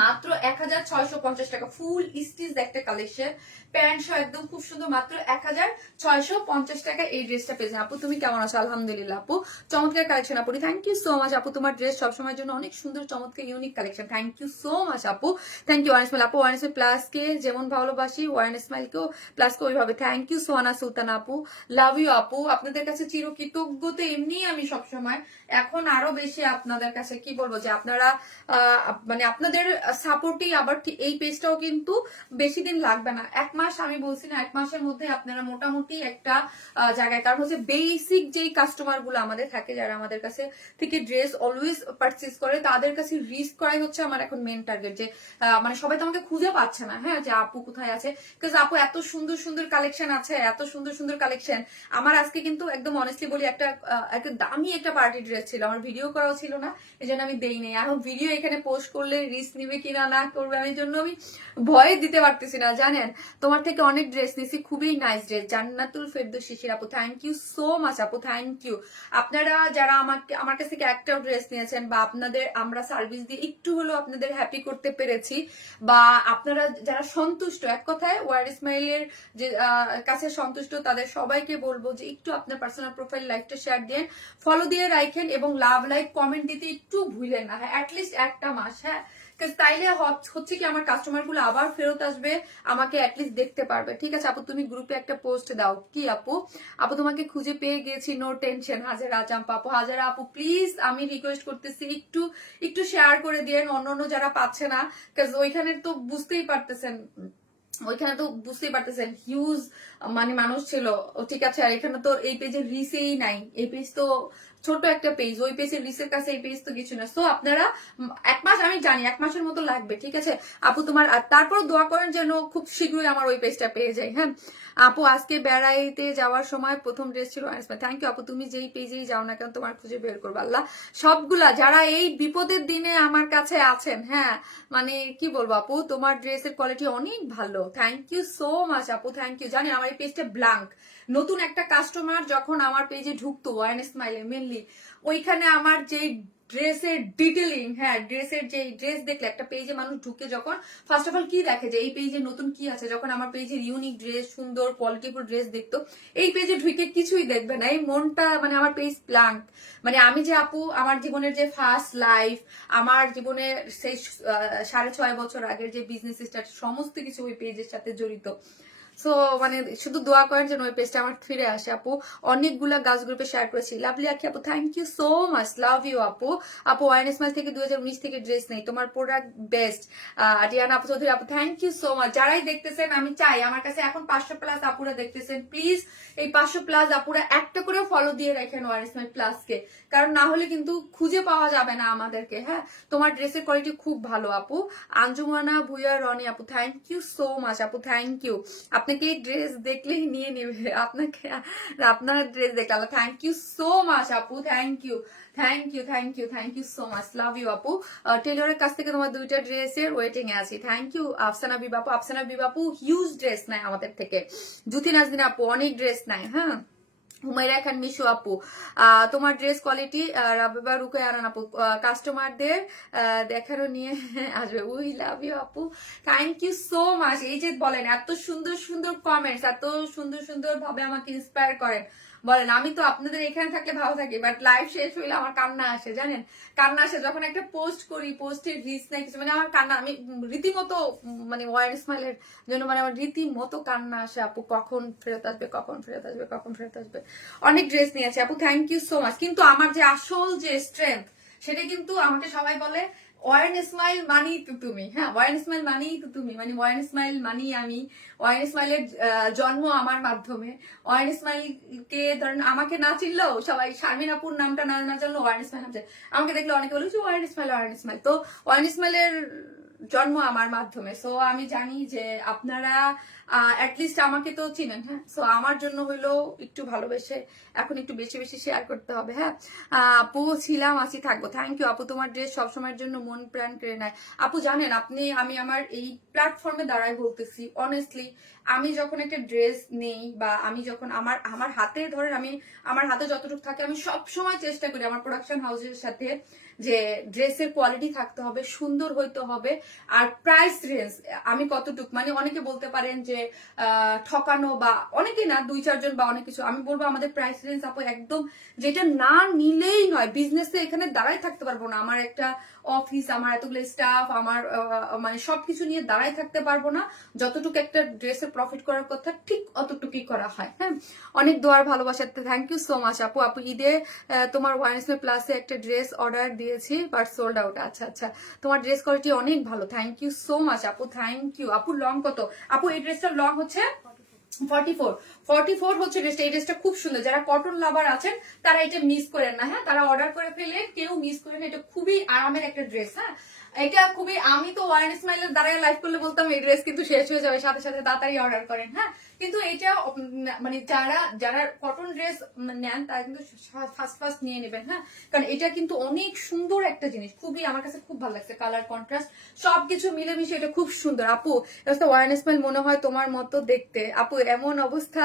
মাত্র 1650 টাকা। ফুল স্টিচ একটা কালেকশন, প্যান্ট সহ একদম খুব সুন্দর, মাত্র 1650 টাকা এই ড্রেসটা পেয়েছেন। আপু তুমি কেমন আছো? আলহামদুলিল্লাহ আপু, চমৎকার কালেকশন আপু, থ্যাংক ইউ সো মাচ আপু, তোমার ড্রেস সবসময়ের জন্য অনেক সুন্দর চমৎকার unique collection, thank you so much আপু, থ্যাংক ইউ। ওয়ান স্মাইল আপু, ওয়ান স্মাইল প্লাস কে যেমন ভালোবাসি ওয়ান স্মাইল কেও প্লাস কে ওইভাবে, থ্যাংক ইউ সোয়ানা সুলতান আপু, লাভ ইউ আপু, আপনাদের কাছে চিরকৃতজ্ঞ তো এমনি আমি সবসময়, এখন আরো বেশি আপনাদের কাছে কি বলবো যে আপনারা মানে আপনাদের সাপোর্টই আবার এই পেজটাও কিন্তু বেশি দিন লাগবে না, 1 মাস, আমি বলছি না 1 মাসের মধ্যে আপনারা মোটামুটি একটা জায়গায়, কারণ হচ্ছে বেসিক যেই কাস্টমার গুলো আমাদের থাকে যারা আমাদের কাছে থেকে ড্রেস অলওয়েজ পারচেজ করে তাদের কাছে রিচ করাই হচ্ছে আমার এখন মেন টার্গেট, যে মানে সবাই তো আমাকে খুঁজে পাচ্ছে না, হ্যাঁ যে আপু কোথায় আছে, বিকজ আপু এত সুন্দর সুন্দর কালেকশন আছে, এত সুন্দর সুন্দর কালেকশন। আমার আজকে কিন্তু একদম অনেস্টলি বলি একটা দামি একটা পার্টি ড্রেস ছিল, আমার ভিডিও করাও ছিল না, এই জন্য আমি দেই নাই। এখন ভিডিও এখানে পোস্ট করলে রিস্ক নিবে কিনা না করবে আমি জন্য আমি ভয়ে দিতে পারতেছি না, জানেন তোমার থেকে অনেক ড্রেস নিছি, খুবই নাইস ড্রেস। জান্নাতুল ফেরদৌস শিশির আপু, থ্যাংক ইউ সো মাচ আপু, থ্যাংক ইউ। আপনারা যারা আমার কাছ থেকে একটাও ড্রেস নিয়েছেন বা আপনাদের আমরা সার্ভিস দিয়ে একটু হলেও আপনাদের হ্যাপি করতে পেরেছি, বা আপনারা যারা সন্তুষ্ট, এক কথায় ওয়ার স্মাইলের যে কাছে সন্তুষ্ট, তাদের সবাইকে বলবো যে একটু আপনার পার্সোনাল প্রোফাইল লাইকটা শেয়ার দিয়ে ফলো দিয়ে রাখেন এবং লাভ লাইক কমেন্ট দিতে একটু ভুলেন না, হ্যাঁ অ্যাটলিস্ট 1টা মাস, হ্যাঁ তাইলে হচ্ছে কি আমার কাস্টমার গুলো আবার ফেরত আসবে, আমাকে অ্যাটলিস্ট দেখতে পারবে, ঠিক আছে আপু। তুমি গ্রুপে একটা পোস্ট দাও, কি আপু, আপু তোমাকে খুঁজে পেয়ে গেছি, নো টেনশন। হাজারা চাম্পা আপু, হাজারা আপু প্লিজ আমি রিকোয়েস্ট করতেছি একটু একটু শেয়ার করে দিয়েন, অন্য যারা পাচ্ছে না, কাজ ওইখানে তো বুঝতেই পারতেছেন, হিউজ মানে মানুষ ছিল, ঠিক আছে, আর এখানে তো এই পেজে রিসেই নাই, এই পেজ তো ছোট একটা পেজ, ওই পেজের রিসের কাছে এই পেজ তো কিছু না। সো আপনারা 1 মাস, আমি জানি 1 মাসের মতো লাগবে, ঠিক আছে আপু তোমার, আর তারপর দোয়া করেন যেন খুব শীঘ্রই আমার ওই পেজটা পেয়ে যাই, হ্যাঁ আপু। আজকে বেড়াইতে যাওয়ার সময় প্রথম ড্রেস ছিল, থ্যাংক ইউ আপু, তুমি যেই পেজেই যাও না কেন তোমার খুঁজে বের করবো আল্লাহ। সবগুলা যারা এই বিপদের দিনে আমার কাছে আছেন, হ্যাঁ মানে কি বলবো আপু, তোমার ড্রেসের কোয়ালিটি অনেক ভালো, থ্যাংক ইউ সো মাচ আপু, থ্যাংক ইউ। জানি আমার এই পেজটা ব্ল্যাঙ্ক, নতুন একটা কাস্টমার যখন আমার পেজে ঢুকতো ওয়ান স্মাইলে মেনলি, ওইখানে আমার যে ড্রেসের ডিটেলিং, হ্যাঁ ড্রেসের যে ড্রেস দেখলে একটা পেজে মানুষ ঢুকে যখন ফার্স্ট অফ অল কি দেখে যে এই পেজে নতুন কি আছে, যখন আমার পেজের ইউনিক ড্রেস, সুন্দর কোয়ালিটিফুল ড্রেস দেখতো, এই পেজে ঢুকে কিছুই দেখবে না, এই মনটা মানে আমার পেজ ব্ল্যাঙ্ক। মানে আমি যে আপু আমার জীবনের যে ফার্স্ট লাইফ, আমার জীবনের সেই 6.5 বছর আগের যে বিজনেস স্টার্ট, সমস্ত কিছু ওই পেজের সাথে জড়িত। সো মানে শুধু দোয়া করেন যেন ওই পেজটা আমার ফিরে আসে আপু। অনেকগুলা গাছ গ্রুপে শেয়ার করেছি, লাভলি আখি আপু, thank you so much, love you আপু। আপু ওয়াইনেস মাস থেকে 2019 থেকে ড্রেস নেই, তোমার প্রোডাক্ট বেস্ট। রিয়ানা আপু চৌধুরী আপু, থ্যাংক ইউ সো মাচ। যারাই দেখতেছেন আমি চাই, আমার কাছে এখন 500+ আপুরা দেখতেছেন, প্লিজ এই 500+ আপুরা একটা করে ফলো দিয়ে রাখেন ওয়াইনেস মাই প্লাস কে, কারণ না হলে কিন্তু খুঁজে পাওয়া যাবে না আমাদেরকে, হ্যাঁ তোমার ড্রেসের কোয়ালিটি খুব ভালো আপু। আঞ্জুমানা ভুইয়া রনি আপু, থ্যাংক ইউ সো মাচ আপু, থ্যাংক ইউ আপু। আপনাকে এই ড্রেস দেখলেই নিয়ে নেবে, আপনাকে আপনার ড্রেস দেখলে। থ্যাংক ইউ সো মাচ আপু, thank you thank you thank you thank you so much, love you আপু। টেলরের কাছ থেকে তোমার 2টা ড্রেসের ওয়েটিং এ আছি। থ্যাংক ইউ আফসানা বিবাপু। আফসানা বিবাপু হিউজ ড্রেস নেয় আমাদের থেকে। জুথি নাজদিন আপু অনেক ড্রেস নেয়। হ্যাঁ, হুমাইরা খান মিশু আপু, তোমার ড্রেস কোয়ালিটি রাবেবা রুকায় আরান আপু, কাস্টমারদের দেখারও নিয়ে আসবে। উই লাভ ইউ আপু, থ্যাংক ইউ সো মাচ। এই যে বলেন এত সুন্দর সুন্দর কমেন্টস, এত সুন্দর সুন্দর ভাবে আমাকে ইন্সপায়ার করেন। বলেন আমি তো আপনাদের এখানে থাকলে ভালো থাকি, বাট লাইভ শেষ হইলে আমার কান্না আসে, জানেন কান্না আসে যখন একটা পোস্ট করি, পোস্টের রিচ নাই কিছু, মানে আমার কান্না, আমি রীতিমতো মানে ওয়ার স্মাইলের জন্য মানে আমার রীতিমতো কান্না আসে। আপু কখন ফেরত আসবে, কখন ফেরত আসবে, কখন ফেরত আসবে। অনেক ড্রেস নিয়েছে আপু, থ্যাংক ইউ সো মাচ। কিন্তু আমার যে আসল যে স্ট্রেংথ, সেটা কিন্তু আমাকে সবাই বলে ওয়ারেন স্মাইল মানি তো তুমি। হ্যাঁ, ওয়ারেন স্মাইল মানি তো তুমি, মানে ওয়ারেন স্মাইল মানি আমি। ওয়ারেন স্মাইলের জন্ম আমার মাধ্যমে। ওয়ারেন স্মাইলকে ধরেন আমাকে না চিনলেও সবাই শারমিন আপুর নামটা না না জানলো ওয়ারেন স্মাইল নামছে, আমাকে দেখলে অনেকে বলে যে ওয়ারেন স্মাইল, ওয়ারেন স্মাইল। তো ওয়ারেন স্মাইলের জন্ম আমার মাধ্যমে। সো আমি জানি যে আপনারা অ্যাটলিস্ট আমাকে তো চিনেন। হ্যাঁ, সো আমার জন্য হইলো একটু ভালোবেসে এখন একটু বেশি বেশি শেয়ার করতে হবে। হ্যাঁ, আপু ছিলাম আছি থাকবো। থ্যাংক ইউ আপু, তোমার ড্রেস সবসময়ের জন্য মন প্রাণ কেড়ে নেয়। আপু জানেন আমি আমার এই প্ল্যাটফর্মে দাঁড়াই বলতেছি অনেস্টলি, আমি যখন একটা ড্রেস নেই বা আমি যখন আমার আমার হাতে ধরেন, আমি আমার হাতে যতটুকু থাকে আমি সব সময় চেষ্টা করি আমার প্রোডাকশন হাউসের সাথে যে ড্রেসের কোয়ালিটি থাকতে হবে, সুন্দর হইতে হবে, আর প্রাইস রেঞ্জ আমি কতটুক, মানে অনেকে বলতে পারেন যে ঠকানো বা অনেকে না 2-4 জন বা অনেক কিছু, আমি বলবো আমাদের প্রাইস রেঞ্জ আপু একদম যেটা না নিলেই নয়। বিজনেসে এখানে দাঁড়াই থাকতে পারবো না, আমার একটা অফিস, আমার এতগুলো স্টাফ, আমার মানে সবকিছু নিয়ে দাঁড়াই থাকতে পারবো না। যতটুকু একটা ড্রেসে প্রফিট করার কথা ঠিক অতটুকুই করা হয়। হ্যাঁ, অনেক দোয়ার ভালোবাসা, থ্যাংক ইউ সো মাচ আপু। আপু ঈদে তোমার ওয়াইন্সমে প্লাসে একটা ড্রেস অর্ডার দিয়েছি বাট সোল্ড আউট। আচ্ছা আচ্ছা, তোমার ড্রেস কোয়ালিটি অনেক ভালো, থ্যাংক ইউ সো মাচ আপু, থ্যাংক ইউ আপু। লং কত আপু? এই ড্রেসটার লং হচ্ছে 44 হচ্ছে ড্রেসটা। এই ড্রেসটা খুব সুন্দর, যারা কটন লাভার আছেন তারা এটা মিস করেন না। হ্যাঁ, তারা অর্ডার করে ফেলে কেউ মিস করেন না, এটা খুবই আরামের একটা ড্রেস। হ্যাঁ, এটা খুবই, আমি তো ওয়ারেন স্মাইলের দ্বারাই লাইভ করলে বলতাম এই ড্রেস কিন্তু শেষ হয়ে যাবে, সাথে সাথে তাড়াতাড়ি অর্ডার করেন। হ্যাঁ, কিন্তু এটা মানে যারা যারা কটন ড্রেস নেন তারা কিন্তু ফার্স্ট নিয়ে নেবেন। হ্যাঁ, কারণ এটা কিন্তু অনেক সুন্দর একটা জিনিস, খুবই আমার কাছে খুব ভালো লাগছে, কালার কন্ট্রাস্ট সবকিছু মিলেমিশে এটা খুব সুন্দর। আপু ওয়ারেন স্মাইল মনে হয় তোমার মতো দেখতে। আপু এমন অবস্থা,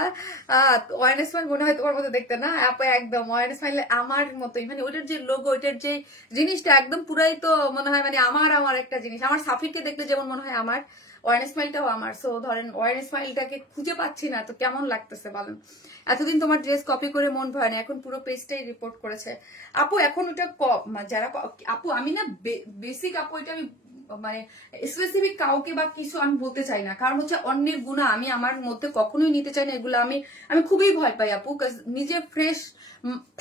ওয়ারেন স্মাইল মনে হয় তোমার মতো দেখতে না আপু, একদম ওয়ারেন স্মাইল আমার মতোই, মানে ওটার যে লোগো, ওইটার যে জিনিসটা একদম পুরাই তো মনে হয় মানে আমার একটা জিনিস। আমার সাফিরকে দেখলে যেমন মনে হয় আমার, ওয়ারেন স্মাইলটাও আমার। সো ধরেন ওয়ারেন স্মাইলটাকে খুঁজে পাচ্ছি না, তো কেমন লাগতেছে বলেন? এতদিন তোমার ড্রেস কপি করে মন ভয় না, এখন পুরো পেজটাই রিপোর্ট করেছে। আপু এখন ওটা যারা আপু আমি না বেসিক আপু, এটা আমি মানে স্পেসিফিক কাউকে বা কিছু আমি বলতে চাই না, কারণ হচ্ছে অন্যের গুণা আমি আমার মধ্যে কখনোই নিতে চাই না। এগুলো আমি আমি খুবই ভয় পাই আপু, নিজে ফ্রেশ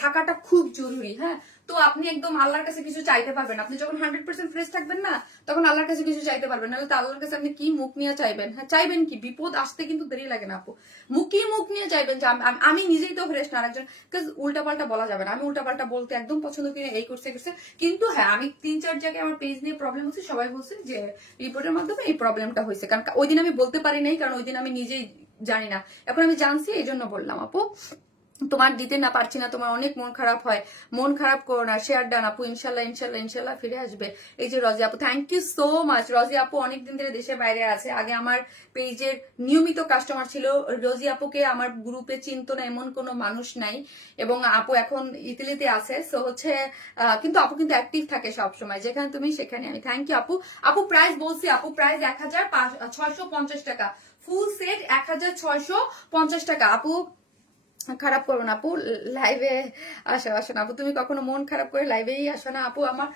থাকাটা খুব জরুরি। হ্যাঁ, তো আপনি একদম আল্লাহর কাছে কিছু চাইতে পারবেন, আপনি যখন 100% ফ্রেশ থাকবেন না, তখন আল্লাহর কাছে কিছু চাইতে পারবেন, নাহলে তো আল্লাহর কাছে আপনি কি মুখ নিয়ে চাইবেন? হ্যাঁ, চাইবেন কি? বিপদ আসতে কিন্তু দেরি লাগে না আপু, মুখ নিয়ে চাইবেন যে আমি নিজেই তো ফ্রেশ না, আরেকজন উল্টাপাল্টা বলা যাবে না। আমি উল্টাপাল্টা বলতে একদম পছন্দ করি না, এই করছে। কিন্তু হ্যাঁ, আমি 3-4 জায়গায় আমার পেজ নিয়ে প্রবলেম হচ্ছে, সবাই বলছে যে রিপোর্টের মাধ্যমে এই প্রবলেমটা হয়েছে, কারণ ওই দিন আমি বলতে পারি নাই, কারণ ওই দিন আমি নিজেই জানি না, এখন আমি জানছি এই জন্য বললাম। আপু তোমার দিতে না পারছি না, তোমার অনেক মন খারাপ হয়, মন খারাপ করো না, শেয়ার ডান আপু, ইনশাল্লাহ ইনশাল্লাহ ইনশাল্লাহ ফিরে আসবে। এই যে রজি আপু, থ্যাংক ইউ সো মাচ। রজি আপু অনেকদিন ধরে দেশের বাইরে আছে, আগে আমার পেজের নিয়মিত কাস্টমার ছিল। রজি আপুকে আমার গ্রুপে চিনতো না এমন কোনো মানুষ নাই, এবং আপু এখন ইতালিতে আছে। সো হচ্ছে কিন্তু আপু কিন্তু অ্যাক্টিভ থাকে সব সময়, যেখানে তুমি সেখানে আমি। থ্যাংক ইউ আপু। আপু প্রাইস বলছি, আপু প্রাইস 1650 টাকা, ফুল সেট 1650 টাকা। আপু খারাপ করো না আপু, লাইভে আসো না আপু, তুমি কখনো মন খারাপ করে লাইভেই আসো না আপু। আমার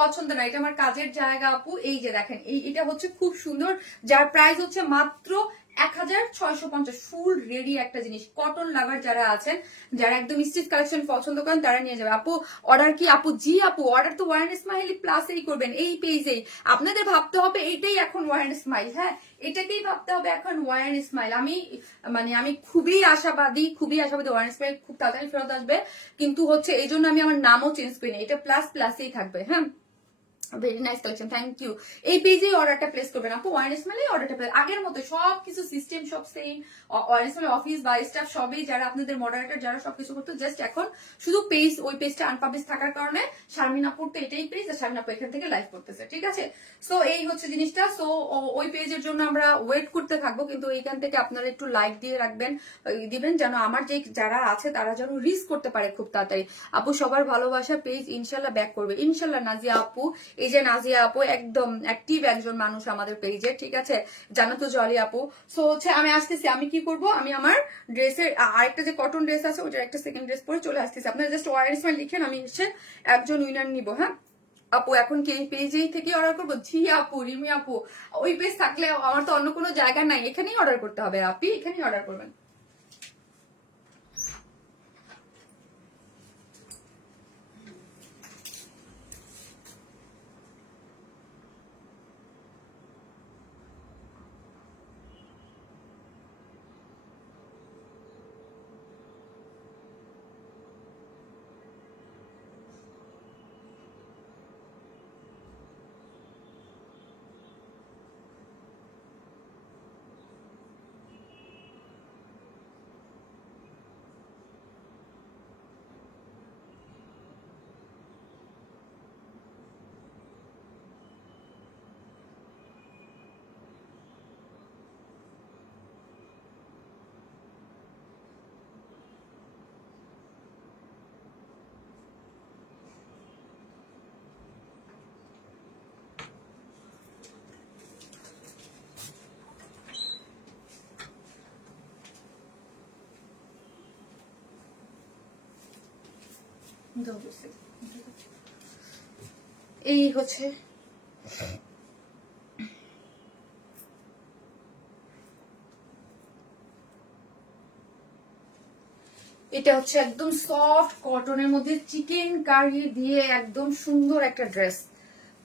পছন্দ না, এটা আমার কাজের জায়গা আপু। এই যে দেখেন, এটা হচ্ছে খুব সুন্দর, যার প্রাইস হচ্ছে মাত্র 1650, ফুল রেডি একটা জিনিস। কটন লাভার যারা আছেন, যারা একদম স্টিচ কালেকশন পছন্দ করেন, তারা নিয়ে যাবে। আপু অর্ডার কি? আপু জি আপু, অর্ডার তো ওয়ারেন স্মাইলি প্লাসেই করবেন, এই পেজেই। আপনাদের ভাবতে হবে এইটাই এখন ওয়ারেন স্মাইল। হ্যাঁ, এটাকেই ভাবতে হবে এখন ওয়ারেন স্মাইল। আমি খুবই আশাবাদী ওয়ারেন স্মাইল খুব তাড়াতাড়ি ফেরত আসবে, কিন্তু হচ্ছে এই জন্য আমি আমার নামও চেঞ্জ করিনি, এটা প্লাসেই থাকবে। হ্যাঁ, very nice collection, thank you. এই পেজেই অর্ডারটা প্লেস করবেন আপু, ওয়ান স্মেলে অর্ডারটা প্লেস আগের মতো সবকিছু সিস্টেম সব সেম, ওয়ান স্মেল অফিস বা স্টাফ সবই যারা আপনাদের মডারেটর যারা সবকিছু করতো, জাস্ট এখন শুধু পেজ ওই পেজটা আনপাবলিশ থাকার কারণে শারমিন আপুর তো এটাই পেজ, আর শারমিন আপু এখান থেকে লাইভ করতেছে, ঠিক আছে। সো এই হচ্ছে জিনিসটা। সো ওই পেজের জন্য আমরা ওয়েট করতে থাকবো, কিন্তু এইখান থেকে আপনারা একটু লাইক দিয়ে রাখবেন, দিবেন যেন আমার যে যারা আছে তারা যেন রিচ করতে পারে খুব তাড়াতাড়ি। আপু সবার ভালোবাসা, পেজ ইনশাল্লাহ ব্যাক করবে ইনশাল্লাহ। নাজিয়া আপু, এই যে নাজিয়া আপু একদম অ্যাক্টিভ একজন মানুষ আমাদের পেজে, ঠিক আছে, জানো তো জলি আপু। সো হচ্ছে আমি আসতেছি, আমি কি করব, আমি আমার ড্রেসের আরেকটা যে কটন ড্রেস আছে ওটার একটা সেকেন্ড ড্রেস পরে চলে আসতেছি। আপনারা জাস্ট ওয়ারেন্স মাই লিখেন, আমি এসে একজন উইনার নিব। হ্যাঁ আপু, এখন কি এই পেজেই থেকে অর্ডার করবো? জি আপু, রিমি আপু, ওই পেজ থাকলে আমার তো অন্য কোনো জায়গা নাই, এখানেই অর্ডার করতে হবে আপি, এখানেই অর্ডার করবেন। এই হচ্ছে এটা হচ্ছে একদম সফট কটনের মধ্যে চিকেন কারি দিয়ে একদম সুন্দর একটা ড্রেস,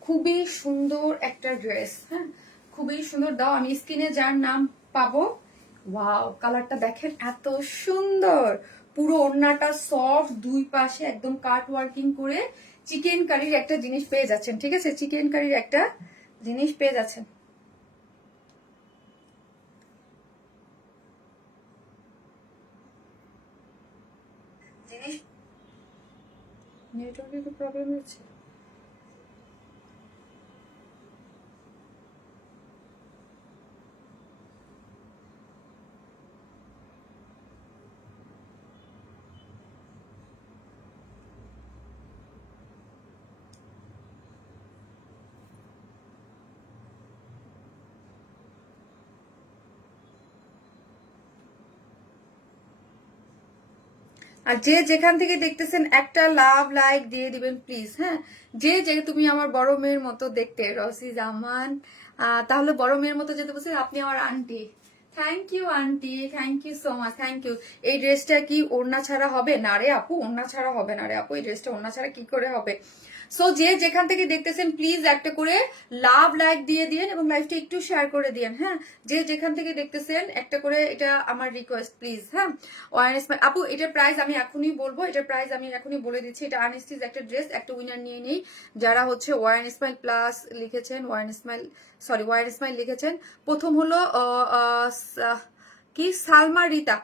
খুবই সুন্দর একটা ড্রেস। হ্যাঁ খুবই সুন্দর। দাও আমি স্ক্রিনে যার নাম পাবো। ওয়াও, কালারটা দেখেন এত সুন্দর, পুরো ওড়নাটা সফট, দুই পাশে একদম কাট ওয়ার্কিং করে চিকেন কারির একটা জিনিস পেয়ে যাচ্ছেন, ঠিক আছে, চিকেন কারির একটা জিনিস পেয়ে যাচ্ছেন। জিনিস নেটওয়ার্কের প্রবলেম হচ্ছে। আর যে যেখান থেকে দেখতেছেন একটা লাভ লাইক দিয়ে দিবেন প্লিজ। হ্যাঁ যে যে তুমি আমার বড় মেয়ের মতো দেখতে, রসি জামান, তাহলে বড় মেয়ের মতো যেতে বলছেন আপনি আমার aunty. Thank you aunty, thank you so much, thank you. এই ড্রেসটা কি ওড়না ছাড়া হবে? না রে আপু, ওড়না ছাড়া হবে না রে আপু, এই ড্রেসটা ওড়না ছাড়া কি করে হবে? সো যে যেখান থেকে দেখতেছেন প্লিজ একটা করে লাভ লাইক দিয়ে দিন এবং লাইভটা একটু শেয়ার করে দিন। হ্যাঁ যে যেখান থেকে দেখতেছেন একটা করে, এটা আমার রিকোয়েস্ট প্লিজ। হ্যাঁ ওয়ারেন্স আপু, এটার প্রাইস আমি এখনই বলবো, এটার প্রাইস আমি এখনই বলে দিচ্ছি। এটা আনস্টিচ একটা ড্রেস, একটা উইনার নিয়ে নেই যারা হচ্ছে ওয়ারেন স্মাইল প্লাস লিখেছেন, Warren smile sorry Warren smile লিখেছেন। প্রথম হলো কি সালমা রিতা,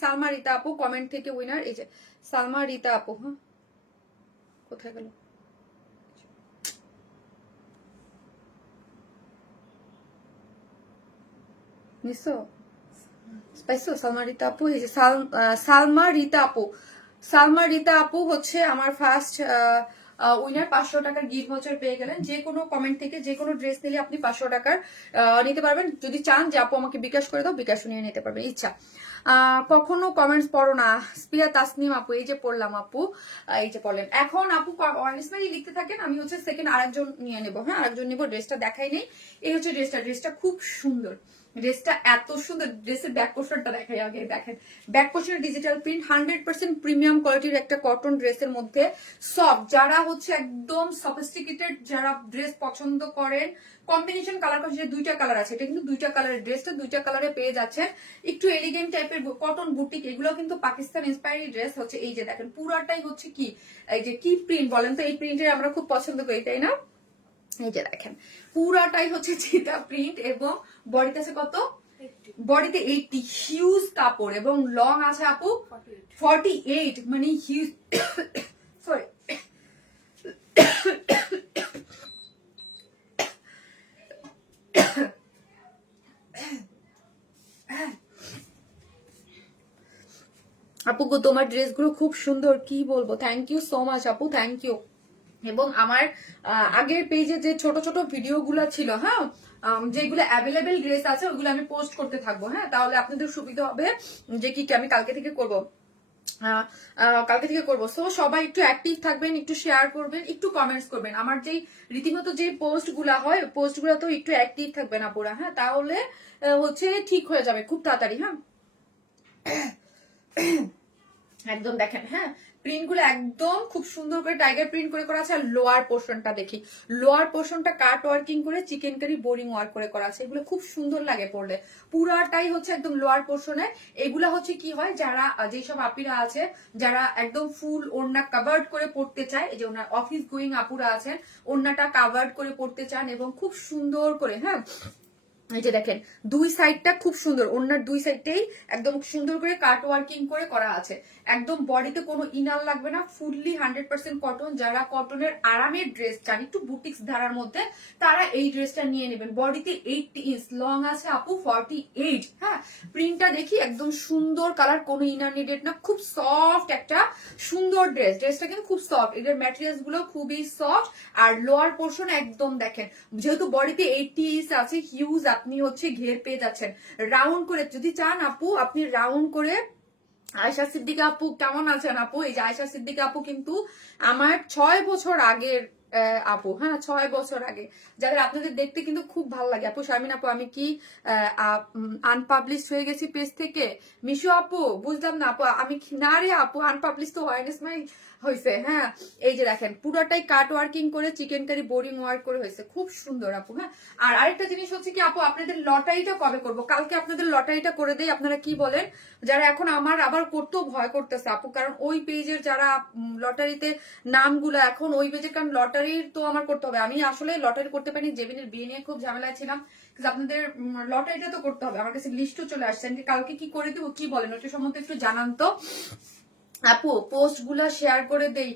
সালমা রিতা আপু কমেন্ট থেকে উইনার, এই যে সালমা রিতা আপু। হ্যাঁ কোথায় গেল? নিশ্চয় পাইছো সালমা রিতা আপু, এই যে সালমা রিতা আপু, সালমা রিতা আপু হচ্ছে আমার ফার্স্ট উইনার। 500 টাকার গিফট ভাউচার পেয়ে গেলেন। যে কোনো কমেন্ট থেকে যে কোনো ড্রেস নিলে আপনি 500 টাকার নিতে পারবেন। যদি চান যে আপু আমাকে বিকাশ করে দাও, বিকাশ নিয়ে নিতে পারবেন ইচ্ছা। কখনো কমেন্টস পড়ো না, স্পিয়া তাসনিম আপু, এই যে পড়লাম আপু, এই যে পড়লেন। এখন আপু অনেস্টলি লিখতে থাকেন, আমি হচ্ছে সেকেন্ড আরেকজন নিয়ে নেবো। হ্যাঁ আরেকজন নিবো, ড্রেসটা দেখাই নেই। এই হচ্ছে ড্রেসটা, ড্রেসটা খুব সুন্দর, ড্রেসটা এত সুন্দর। ড্রেসের ব্যাক পোর্শনটা দেখাই আগে, দেখেন ব্যাক পোর্শনের ডিজিটাল প্রিন্ট, 100% প্রিমিয়াম কোয়ালিটির একটা কটন ড্রেসের মধ্যে সফট। যারা হচ্ছে একদম সফিস্টিকেটেড যারা ড্রেস পছন্দ করেন, কম্বিনেশন কালার যে দুইটা কালার আছে, এটা কিন্তু দুইটা কালারের ড্রেসটা দুইটা কালারে পেয়ে যাচ্ছেন। একটু এলিগেন্ট টাইপের কটন বুটিক, এগুলো কিন্তু পাকিস্তান ইন্সপায়ারি ড্রেস হচ্ছে। এই যে দেখেন পুরাটাই হচ্ছে কি, এই যে কি প্রিন্ট বলেন তো, এই প্রিন্টের আমরা খুব পছন্দ করি তাই না? এই যে দেখেন পুরাটাই হচ্ছে চিতা প্রিন্ট এবং বডিতে আছে কত, বডিতে 80, হিউজ কাপড় এবং লং আছে আপু 48, মানে হিউজ সরি আপু গো তোমার ড্রেসগুলো খুব সুন্দর, কি বলবো, থ্যাংক ইউ সো মাচ আপু, থ্যাংক ইউ। এবং আমার আগের পেজে যে ছোট ছোট ভিডিওগুলো ছিল, হ্যাঁ, যেগুলো অ্যাভেলেবেল ড্রেস আছে ওইগুলো আমি পোস্ট করতে থাকবো, হ্যাঁ, তাহলে আপনাদের সুবিধা হবে যে কি আমি কালকে থেকে করবো, কালকে থেকে করবো। সো সবাই একটু অ্যাক্টিভ থাকবেন, একটু শেয়ার করবেন, একটু কমেন্টস করবেন। আমার যেই রীতিমতো যে পোস্ট গুলা হয় পোস্ট গুলা তো একটু অ্যাক্টিভ থাকবেন আপুরা, হ্যাঁ, তাহলে হচ্ছে ঠিক হয়ে যাবে খুব তাড়াতাড়ি, হ্যাঁ। একদম দেখেন, হ্যাঁ, প্রিন্ট গুলো একদম খুব সুন্দর করে টাইগার প্রিন্ট করে করা আছে। আর লোয়ার পোর্শনটা দেখি, লোয়ার পোর্শনটা কাট ওয়ার্কিং করে চিকেন কারি বোরিং ওয়ার্ক করে করা আছে, এগুলো খুব সুন্দর লাগে পরলে। পুরাটাই হচ্ছে একদম লোয়ার পোর্শনে। এগুলা হচ্ছে কি হয়, যারা যেসব আপিরা আছে যারা একদম ফুল ওড়না কাভার্ড করে পড়তে চায়, এই যে ওনার অফিস গোয়িং আপুরা আছেন, ওড়নাটা কাভার্ড করে পড়তে চান এবং খুব সুন্দর করে, হ্যাঁ, এই যে দেখেন দুই সাইডটা খুব সুন্দর, ওনার দুই সাইডটাই একদম সুন্দর করে কাট ওয়ার্কিং করে করা আছে। একদম বডিতে কোনো ইনার লাগবে না, ফুললি 100% কটন। যারা কটনের আরামের ড্রেস চান একটু বুটিক্স ধারার মধ্যে, তারা এই ড্রেসটা নিয়ে নেবেন। বডিতে 80 ইঞ্চ, লং আছে আপু 48, হ্যাঁ। প্রিন্টটা দেখি একদম সুন্দর কালার, কোনো ইনার নিডেড না, খুব সফট একটা সুন্দর ড্রেস। ড্রেসটা কিন্তু খুব সফট, এটার ম্যাটেরিয়ালস গুলো খুবই সফট। আর লোয়ার পোর্শন একদম দেখেন, যেহেতু বডিতে 80 ইঞ্চ আছে, হিউজ আপনি হচ্ছে ঘের পেয়ে যাচ্ছেন। রাউন্ড করে যদি চান আপু, আপনি রাউন্ড করে, আয়েশা সিদ্দিকা আপু কেমন আছেন আপু? এই যে আয়েশা সিদ্দিকা আপু কিন্তু আমার 6 বছর আগের আপু, হ্যাঁ, 6 বছর আগে, যাদের আপনাদের দেখতে কিন্তু খুব ভালো লাগে আপু। শারমিন আপু আমি কি আনপাবলিশ হয়ে গেছি পেজ থেকে? মিশু আপু বুঝলাম না আপু, আমি না রে আপু, আনপাবলিশ তো হয় না, স্মাইল হয়েছে, হ্যাঁ। এই যে দেখেন পুরোটাই কাট ওয়ার্কিং করে চিকেন কারি বোরিং ওয়ার্ক করে হয়েছে, খুব সুন্দর আপু, হ্যাঁ। আর আরেকটা জিনিস হচ্ছে কি আপু, আপনাদের লটারিটা কবে করবো? কালকে আপনাদের লটারিটা করে দেই, আপনারা কি বলেন? যারা এখন আমার আবার করতেও ভয় করতেছে আপু, কারণ ওই পেজের যারা লটারিতে নামগুলো এখন ওই পেজের, কারণ লটারির তো আমার করতে হবে। আমি আসলে লটারি করতে পারিনি, জেবিনের বিয়ে নিয়ে খুব ঝামেলায় ছিলাম, আপনাদের লটারিটা তো করতে হবে। আমার কাছে লিস্টও চলে আসছে, কালকে কি করে দিব, কি বলেন ওটা সম্বন্ধে একটু জানান তো আপু। পোস্ট গুলা শেয়ার করে দেই,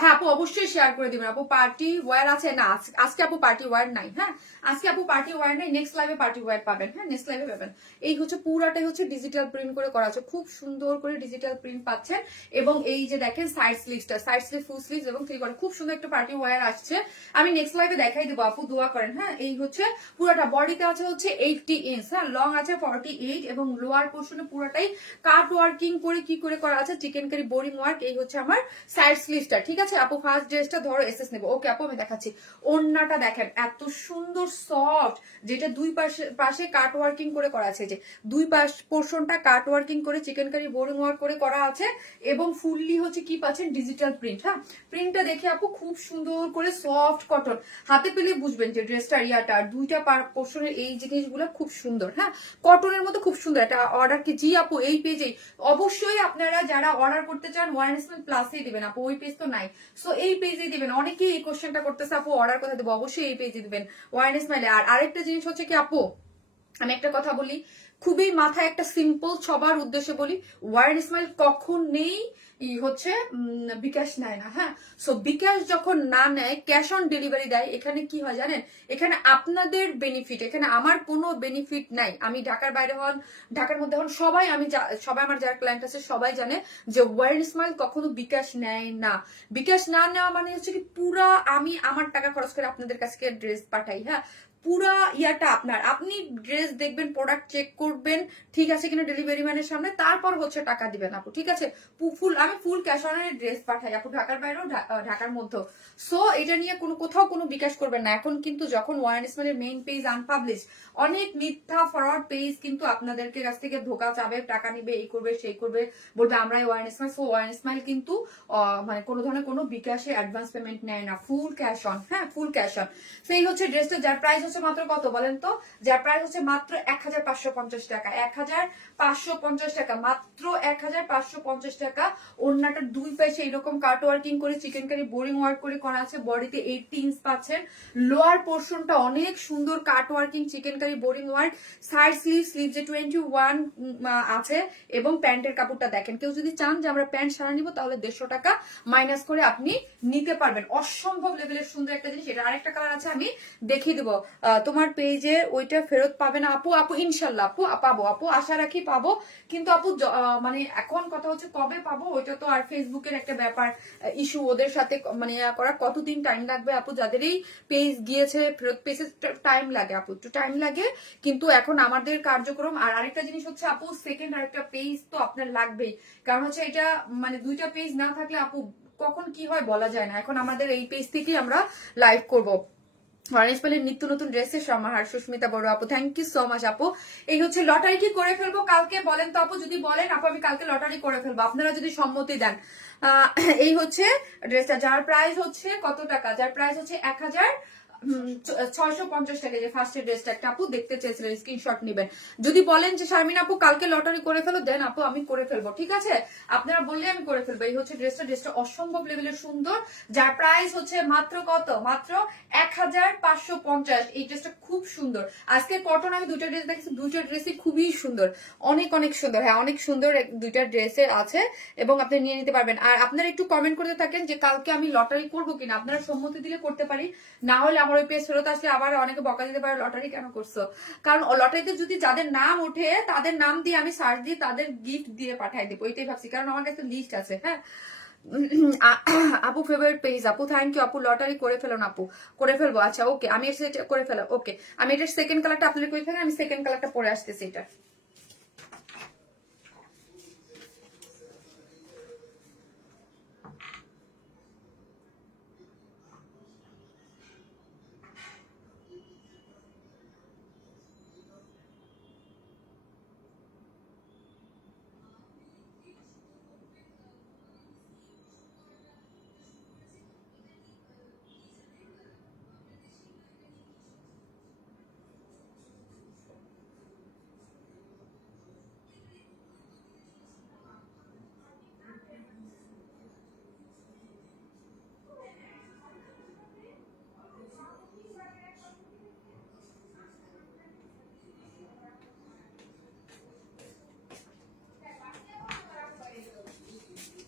হ্যাঁ আপু অবশ্যই শেয়ার করে দিবেন আপু। পার্টি ওয়্যার আছে না আজকে আপু? পার্টি ওয়্যার নাই, হ্যাঁ, আজকে আপু পার্টি ওয়্যার নাই, নেক্সট লাইভে পার্টি ওয়্যার পাবেন, হ্যাঁ, নেক্সট লাইভে পাবেন। এই হচ্ছে পুরাটাই হচ্ছে ডিজিটাল প্রিন্ট করে করা আছে, খুব সুন্দর করে ডিজিটাল প্রিন্ট পাচ্ছেন। এবং এই যে দেখেন সাইড স্লিভসটা, সাইড স্লিভ, ফুল স্লিভ এবং থ্রি কোয়ার্টার, খুব সুন্দর একটা পার্টি ওয়্যার আসছে। আমি নেক্সট লাইভে দেখাই দেবো আপু, দোয়া করেন, হ্যাঁ। এই হচ্ছে পুরাটা বডিতে আছে হচ্ছে 80 ইঞ্চ, হ্যাঁ, লং আছে 48 এবং লোয়ার পোর্শনে পুরাটাই কাট ওয়ার্কিং করে কি করে করা আছে, চিকেন কারি বোরিং ওয়ার্ক। এই হচ্ছে আমার সাইড স্লিভসটা, ঠিক আছে আপু। ফার্স্ট ড্রেসটা ধরো, এসএস নেবো, ওকে আপু আমি দেখাচ্ছি। ওড়নাটা দেখেন এত সুন্দর সফট, যেটা দুই পাশে কাট ওয়ার্কিং করে করা আছে, যে দুই পাশ পোর্শনটা কাট ওয়ার্কিং করে চিকেন কারি বোরিং ওয়ার্ক করে করা আছে এবং ফুললি হচ্ছে কি পাচ্ছেন ডিজিটাল প্রিন্ট, হ্যাঁ। প্রিন্টটা দেখে আপু খুব সুন্দর করে সফট কটন, হাতে পেলে বুঝবেন যে ড্রেসটার ইয়াটা। আর দুইটা পোর্শনের এই জিনিসগুলো খুব সুন্দর, হ্যাঁ, কটনের মধ্যে খুব সুন্দর। এটা অর্ডার কি? জি আপু এই পেজেই অবশ্যই আপনারা যারা অর্ডার করতে চান ওয়ারেন্সমেন্ট প্লাসেই দিবেন আপু, ওই পেজ তো নাই, সো এই পেজেই দিবেন। অনেকেই এই কোশ্চেনটা করতেছে আপু অর্ডার কথা দেবো, অবশ্যই এই পেজে দিবেন ওয়ারেন্সমেন্টে। আর আরেকটা জিনিস হচ্ছে কি আপু, আমি একটা কথা বলি, খুবই মাথায় একটা সিম্পল সবার উদ্দেশ্যে বলি, ওয়ার্ড স্মাইল কখন নেই হচ্ছে বিকাশ নেয় না, হ্যাঁ। সো বিকাশ যখন না নেয়, ক্যাশ অন ডেলিভারি দেয়, এখানে কি হয় জানেন, এখানে আপনাদের বেনিফিট, এখানে আমার কোনো বেনিফিট নাই। আমি ঢাকার বাইরে হন, ঢাকার মধ্যে হন, সবাই সবাই আমার যারা ক্লায়েন্ট আছে সবাই জানে যে ওয়ার্ড স্মাইল কখনো বিকাশ নেয় না। বিকাশ না নেওয়া মানে হচ্ছে কি, পুরা আমি আমার টাকা খরচ করে আপনাদের কাছে ড্রেস পাঠাই, হ্যাঁ, পুরা ইয়াটা আপনার, আপনি ড্রেস দেখবেন, প্রোডাক্ট চেক করবেন ঠিক আছে কিনা ডেলিভারি ম্যানের সামনে, তারপর হচ্ছে টাকা দিবেন আপু, ঠিক আছে। আমি ফুল ক্যাশ অন ড্রেস পাঠাই আপু, ঢাকার বাইরেও ঢাকার মধ্যেও। সো এটা নিয়ে কোথাও কোনো বিকাশ করবেন না। এখন কিন্তু যখন ওয়ান স্মাইলের মেইন পেজ আনপাবলিশ, অনেক মিথ্যা ফরওয়ার্ড পেজ কিন্তু আপনাদেরকে কাছ থেকে ধোকা চাবে, টাকা নিবে, এই করবে সেই করবে, বলবে আমরাই one smile. So one smile কিন্তু মানে কোনো ধরনের কোনো বিকাশে অ্যাডভান্স পেমেন্ট নেয় না, ফুল ক্যাশ অন, হ্যাঁ, ফুল ক্যাশ অন। সেই হচ্ছে ড্রেসটা, যার প্রাইস হচ্ছে মাত্র কত বলেন তো, যার প্রাইস হচ্ছে মাত্র 1550 টাকা, 1550 টাকা, মাত্র 1550 টাকা। ওড়নাটা দুই পাশে এরকম কাট ওয়ার্কিং করে চিকেন কারি বোরিং ওয়ার্ক করে করা আছে, বডিতে 80 ইঞ্চ পাচ্ছেন, লোয়ার পোর্শনটা অনেক সুন্দর cut working chikankari boring work, side sleeve যে 21 আছে, এবং প্যান্টের কাপড়টা দেখেন। কেউ যদি চান যে আমরা প্যান্ট সারা নিব তাহলে 150 টাকা মাইনাস করে আপনি নিতে পারবেন। অসম্ভব লেভেলের সুন্দর একটা জিনিস। এটা আরেকটা কালার আছে, আমি দেখিয়ে দিব। তোমার পেজে ওইটা ফেরত পাবে না আপু? আপু ইনশাল্লাহ আপু পাবো, আপু আশা রাখি পাবো, কিন্তু আপু মানে এখন কথা হচ্ছে কবে পাবো ওইটা তো আর ফেসবুকের একটা ব্যাপার, ইস্যু ওদের সাথে মানে করা, কতদিন টাইম লাগবে আপু? যাদেরই পেজ গিয়েছে ফেরত পেজে টাইম লাগে আপু, একটু টাইম লাগে, কিন্তু এখন আমাদের কার্যক্রম। আর আরেকটা জিনিস হচ্ছে আপু, সেকেন্ড আরেকটা পেজ তো আপনার লাগবেই, কারণ হচ্ছে এটা মানে দুইটা পেজ না থাকলে আপু কখন কি হয় বলা যায় না। এখন আমাদের এই পেজ থেকেই আমরা লাইভ করবো। অরেঞ্জপালের নিত্য নতুন ড্রেসের সমাহার, সুস্মিতা বড় আপু, থ্যাংক ইউ সো মাচ আপু। এই হচ্ছে লটারি কি করে ফেলবো কালকে বলেন তো আপু? যদি বলেন আপু আমি কালকে লটারি করে ফেলবো, আপনারা যদি সম্মতি দেন। এই হচ্ছে ড্রেসটা, যার প্রাইস হচ্ছে কত টাকা, যার প্রাইস হচ্ছে 1650 টাকা। যে ফার্স্টের ড্রেসটা একটা আপু দেখতে চেয়েছিলেন, স্ক্রিনশট নেবেন। যদি বলেন যে শারমিন আপু কালকে লটারি করে ফেলো, দেন আপু আমি করে ফেলবো, ঠিক আছে? আপনারা বললে আমি করে ফেলবো। এই হচ্ছে ড্রেসটা অসম্ভব লেভেলের সুন্দর, যার প্রাইস হচ্ছে মাত্র কত, মাত্র 1550। এই ড্রেসটা খুব সুন্দর। আজকে কটন আমি দুইটা ড্রেস দেখেছি, দুইটা ড্রেসই খুবই সুন্দর, অনেক অনেক সুন্দর। হ্যাঁ অনেক সুন্দর দুইটা ড্রেসের আছে, এবং আপনি নিয়ে নিতে পারবেন। আর আপনারা একটু কমেন্ট করতে থাকেন যে কালকে আমি লটারি করবো কিনা, আপনারা সম্মতি দিলে করতে পারি, না হলে আমার ওই পেজ ফেরত আসলে আবার অনেকে বকা দিতে পারে লটারি কেন করছো। কারণ লটারিতে যদি যাদের নাম ওঠে তাদের নাম দিয়ে আমি সার্চ দিয়ে তাদের গিফট দিয়ে পাঠাই দেবো, এটাই ভাবছি, কারণ আমার কাছে লিস্ট আছে। হ্যাঁ আপু ফেভারিট পেজ আপু, থ্যাংক ইউ আপু। লটারি করে ফেলুন আপু, করে ফেলবো। আচ্ছা ওকে, আমি এটা করে ফেলাম। ওকে, আমি এটার সেকেন্ড কালারটা আপনাদের করে থাকেন, আমি সেকেন্ড কালারটা পরে আসতেছি। এটা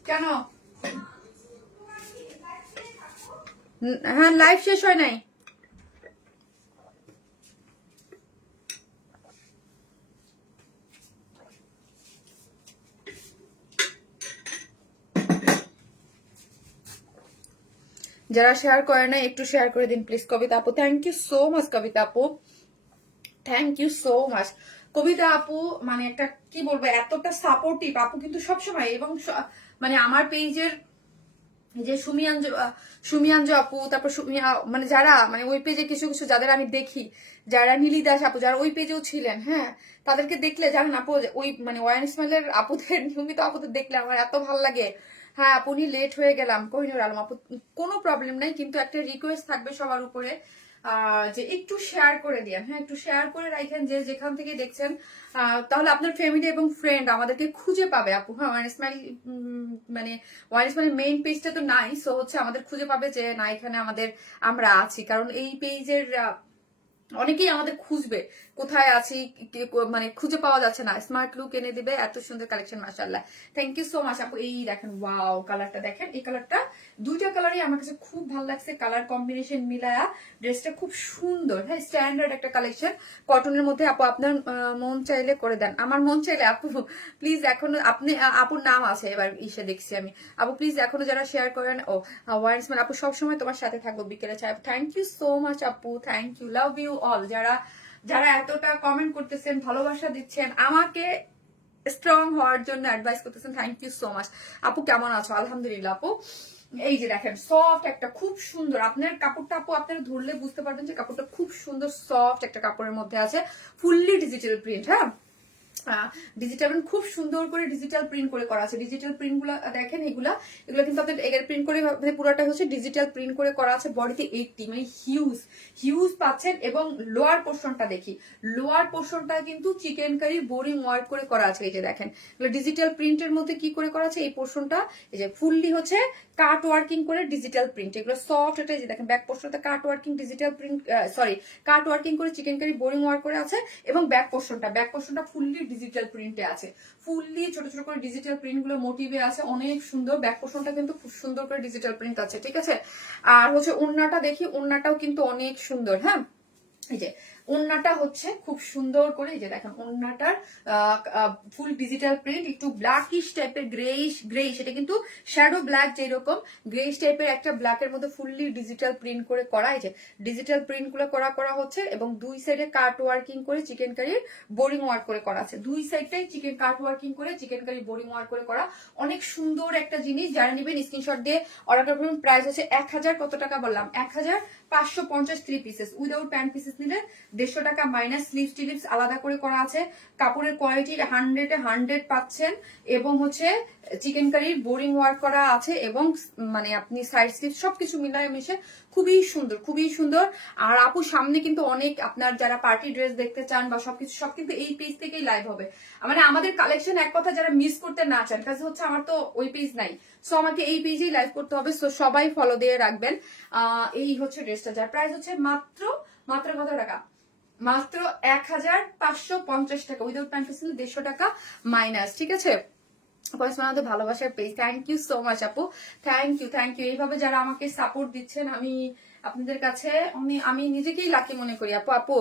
কেন? হ্যাঁ লাইভ শেষ হয় নাই। যারা শেয়ার করে না একটু শেয়ার করে দিন প্লিজ। কবিতা আপু, থ্যাংক ইউ সো মাচ। কবিতা আপু, থ্যাংক ইউ সো মাচ। কবিতা আপু মানে একটা কি বলবো, এতটা সাপোর্টিভ আপু কিন্তু সবসময়, এবং মানে আমার পেজের যে সুমিয়াঞ্জু আপু, তারপর মানে যারা মানে ওই পেজে কিছু কিছু যাদের আমি দেখি, যারা নীলি দাস আপু যারা ওই পেজেও ছিলেন, হ্যাঁ তাদেরকে দেখলে জানেন আপু, ওই মানে ওয়ান স্মাইলের আপুদের নিয়মিত আপুদের দেখলে আমার এত ভালো লাগে। হ্যাঁ আপনি লেট হয়ে গেলাম, কোহিনুর আলম আপু কোনো প্রবলেম নাই, কিন্তু একটা রিকোয়েস্ট থাকবে সবার উপরে, যে একটু শেয়ার করে দিয়েন। হ্যাঁ একটু শেয়ার করে রাখেন, যে যেখান থেকে দেখছেন, তাহলে আপনার ফ্যামিলি এবং ফ্রেন্ড আমাদেরকে খুঁজে পাবে আপু। হ্যাঁ ওয়ান স্মাইল মানে ওয়ান স্মাইল মেইন পেজটা তো নাই, সো হচ্ছে আমাদের খুঁজে পাবে যে না এখানে আমরা আছি, কারণ এই পেজের অনেকেই আমাদের খুঁজবে কোথায় আছি, মানে খুঁজে পাওয়া যাচ্ছে না। স্মার্ট লুক এনে দিবে, এত সুন্দর কালেকশন, মাশাআল্লাহ, থ্যাংক ইউ সো মাচ আপু। এই দেখেন ওয়াও কালারটা দেখেন, এই কালারটা দুইটা কালারই আমার কাছে খুব ভালো লাগছে, কালার কম্বিনেশন মিলায়া ড্রেসটা খুব সুন্দর। হ্যাঁ স্ট্যান্ডার্ড একটা কালেকশন কটনের মধ্যে। আপু আপনার মন চাইলে করে দেন, আমার মন চাইলে আপু প্লিজ এখনো আপনি আপুর নাম আছে এবার ইসে দেখছি আমি। আপু প্লিজ এখনো যারা শেয়ার করেন, ও ওয়ান স্মাইল আপু সবসময় তোমার সাথে থাকবো বিকেলে চাই। থ্যাংক ইউ সো মাচ আপু, thank you, love you all. যারা যারা এতটা কমেন্ট করতেছেন, ভালোবাসা দিচ্ছেন, আমাকে স্ট্রং হওয়ার জন্য অ্যাডভাইস করতেছেন, থ্যাংক ইউ সো মাচ আপু। কেমন আছো? আলহামদুলিল্লাহ আপু। এই যে দেখেন সফট একটা খুব সুন্দর, আপনার কাপড়টা আপু আপনারা ধরলে বুঝতে পারবেন যে কাপড়টা খুব সুন্দর সফট একটা কাপড়ের মধ্যে আছে, ফুললি ডিজিটাল প্রিন্ট। হ্যাঁ ডিজিটাল প্রিন্ট খুব সুন্দর করে ডিজিটাল প্রিন্ট করে করা আছে। ডিজিটাল প্রিন্ট গুলা দেখেন, এগুলো কিন্তু আপনাদের এগের প্রিন্ট করে পুরোটা হচ্ছে ডিজিটাল প্রিন্ট করে করা আছে। বডিতে 80 মানে হিউজ পাচ্ছেন। এবং লোয়ার পোর্শনটা দেখি, লোয়ার পোর্শনটা কিন্তু চিকেন কারি বোরিং ওয়ার্ক করে করা আছে। এই যে দেখেন ডিজিটাল প্রিন্টের মধ্যে কি করে করা আছে, এই পোর্শনটা এই যে ফুললি হচ্ছে কাট ওয়ার্কিং করে ডিজিটাল প্রিন্ট, এগুলো সফট। এটা যে দেখেন ব্যাক পোর্শনটা কাট ওয়ার্কিং ডিজিটাল প্রিন্ট, সরি কাট ওয়ার্কিং করে চিকেন কারি বোরিং ওয়ার্ক করে আছে। এবং ব্যাক পোর্শনটা ফুললি ডিজিটাল প্রিন্টে আছে, ফুললি ছোট ছোট করে ডিজিটাল প্রিন্ট গুলো মোটিভে আছে, অনেক সুন্দর। ব্যাক পোর্শনটা কিন্তু খুব সুন্দর করে ডিজিটাল প্রিন্ট আছে, ঠিক আছে। আর হচ্ছে ওড়নাটা দেখি, ওড়নাটাও কিন্তু অনেক সুন্দর। হ্যাঁ, এই যে ওড়নাটা হচ্ছে খুব সুন্দর করে, এই যে দেখেন ওড়নাটার ফুল ডিজিটাল প্রিন্ট, একটু ব্ল্যাকিশ টাইপের গ্রেইশ, এটা কিন্তু শ্যাডো ব্ল্যাক যেরকম গ্রেইশ টাইপের একটা ব্ল্যাকের মধ্যে ফুললি ডিজিটাল প্রিন্ট করে করা। এই যে ডিজিটাল প্রিন্ট গুলো করা হচ্ছে এবং দুই সাইডে কাট ওয়ার্কিং করে চিকেন কারির বোরিং ওয়ার্ক করে করা আছে। দুই সাইডটাই চিকেন কাট ওয়ার্কিং করে চিকেন কারি বোরিং ওয়ার্ক করে করা, অনেক সুন্দর একটা জিনিস। যারা নেবেন স্ক্রিনশট দিয়ে অর্ডার করবেন। প্রাইস হচ্ছে 1000 কত টাকা বললাম, 1550 3 পিসেস। উইদাউট প্যান্ট পিসেস নিলে 150 টাকা মাইনাস। স্লিভস টিলিপস আলাদা করে করা আছে। কাপড়ের কোয়ালিটি 100 পাচ্ছেন। এবং হচ্ছে চিকেন কারির বোরিং ওয়ার্ক করা আছে এবং মানে আপনি সাইড স্লিভ সবকিছু মিলায় মিশে খুবই সুন্দর। আর আপু সামনে কিন্তু অনেক আপনার যারা পার্টি ড্রেস দেখতে চান বা সবকিছু সব কিন্তু এই পেজ থেকেই লাইভ হবে। মানে আমাদের কালেকশন এক কথা যারা মিস করতে না চান, কাছে হচ্ছে আমার তো ওই পেজ নাই, সো আমাকে এই পেজেই লাইভ করতে হবে। সো সবাই ফলো দিয়ে রাখবেন। এই হচ্ছে ড্রেসটা, যার প্রাইস হচ্ছে মাত্র কত টাকা, মাত্র 1550 টাকা। উইদাউট প্যান্ট পিস 150 টাকা মাইনাস, ঠিক আছে। আমাদের ভালোবাসার page, thank you so much আপু, থ্যাংক ইউ। এইভাবে যারা আমাকে সাপোর্ট দিচ্ছেন, আমি আপনাদের কাছে আমি নিজেকেই লাকি মনে করি আপু।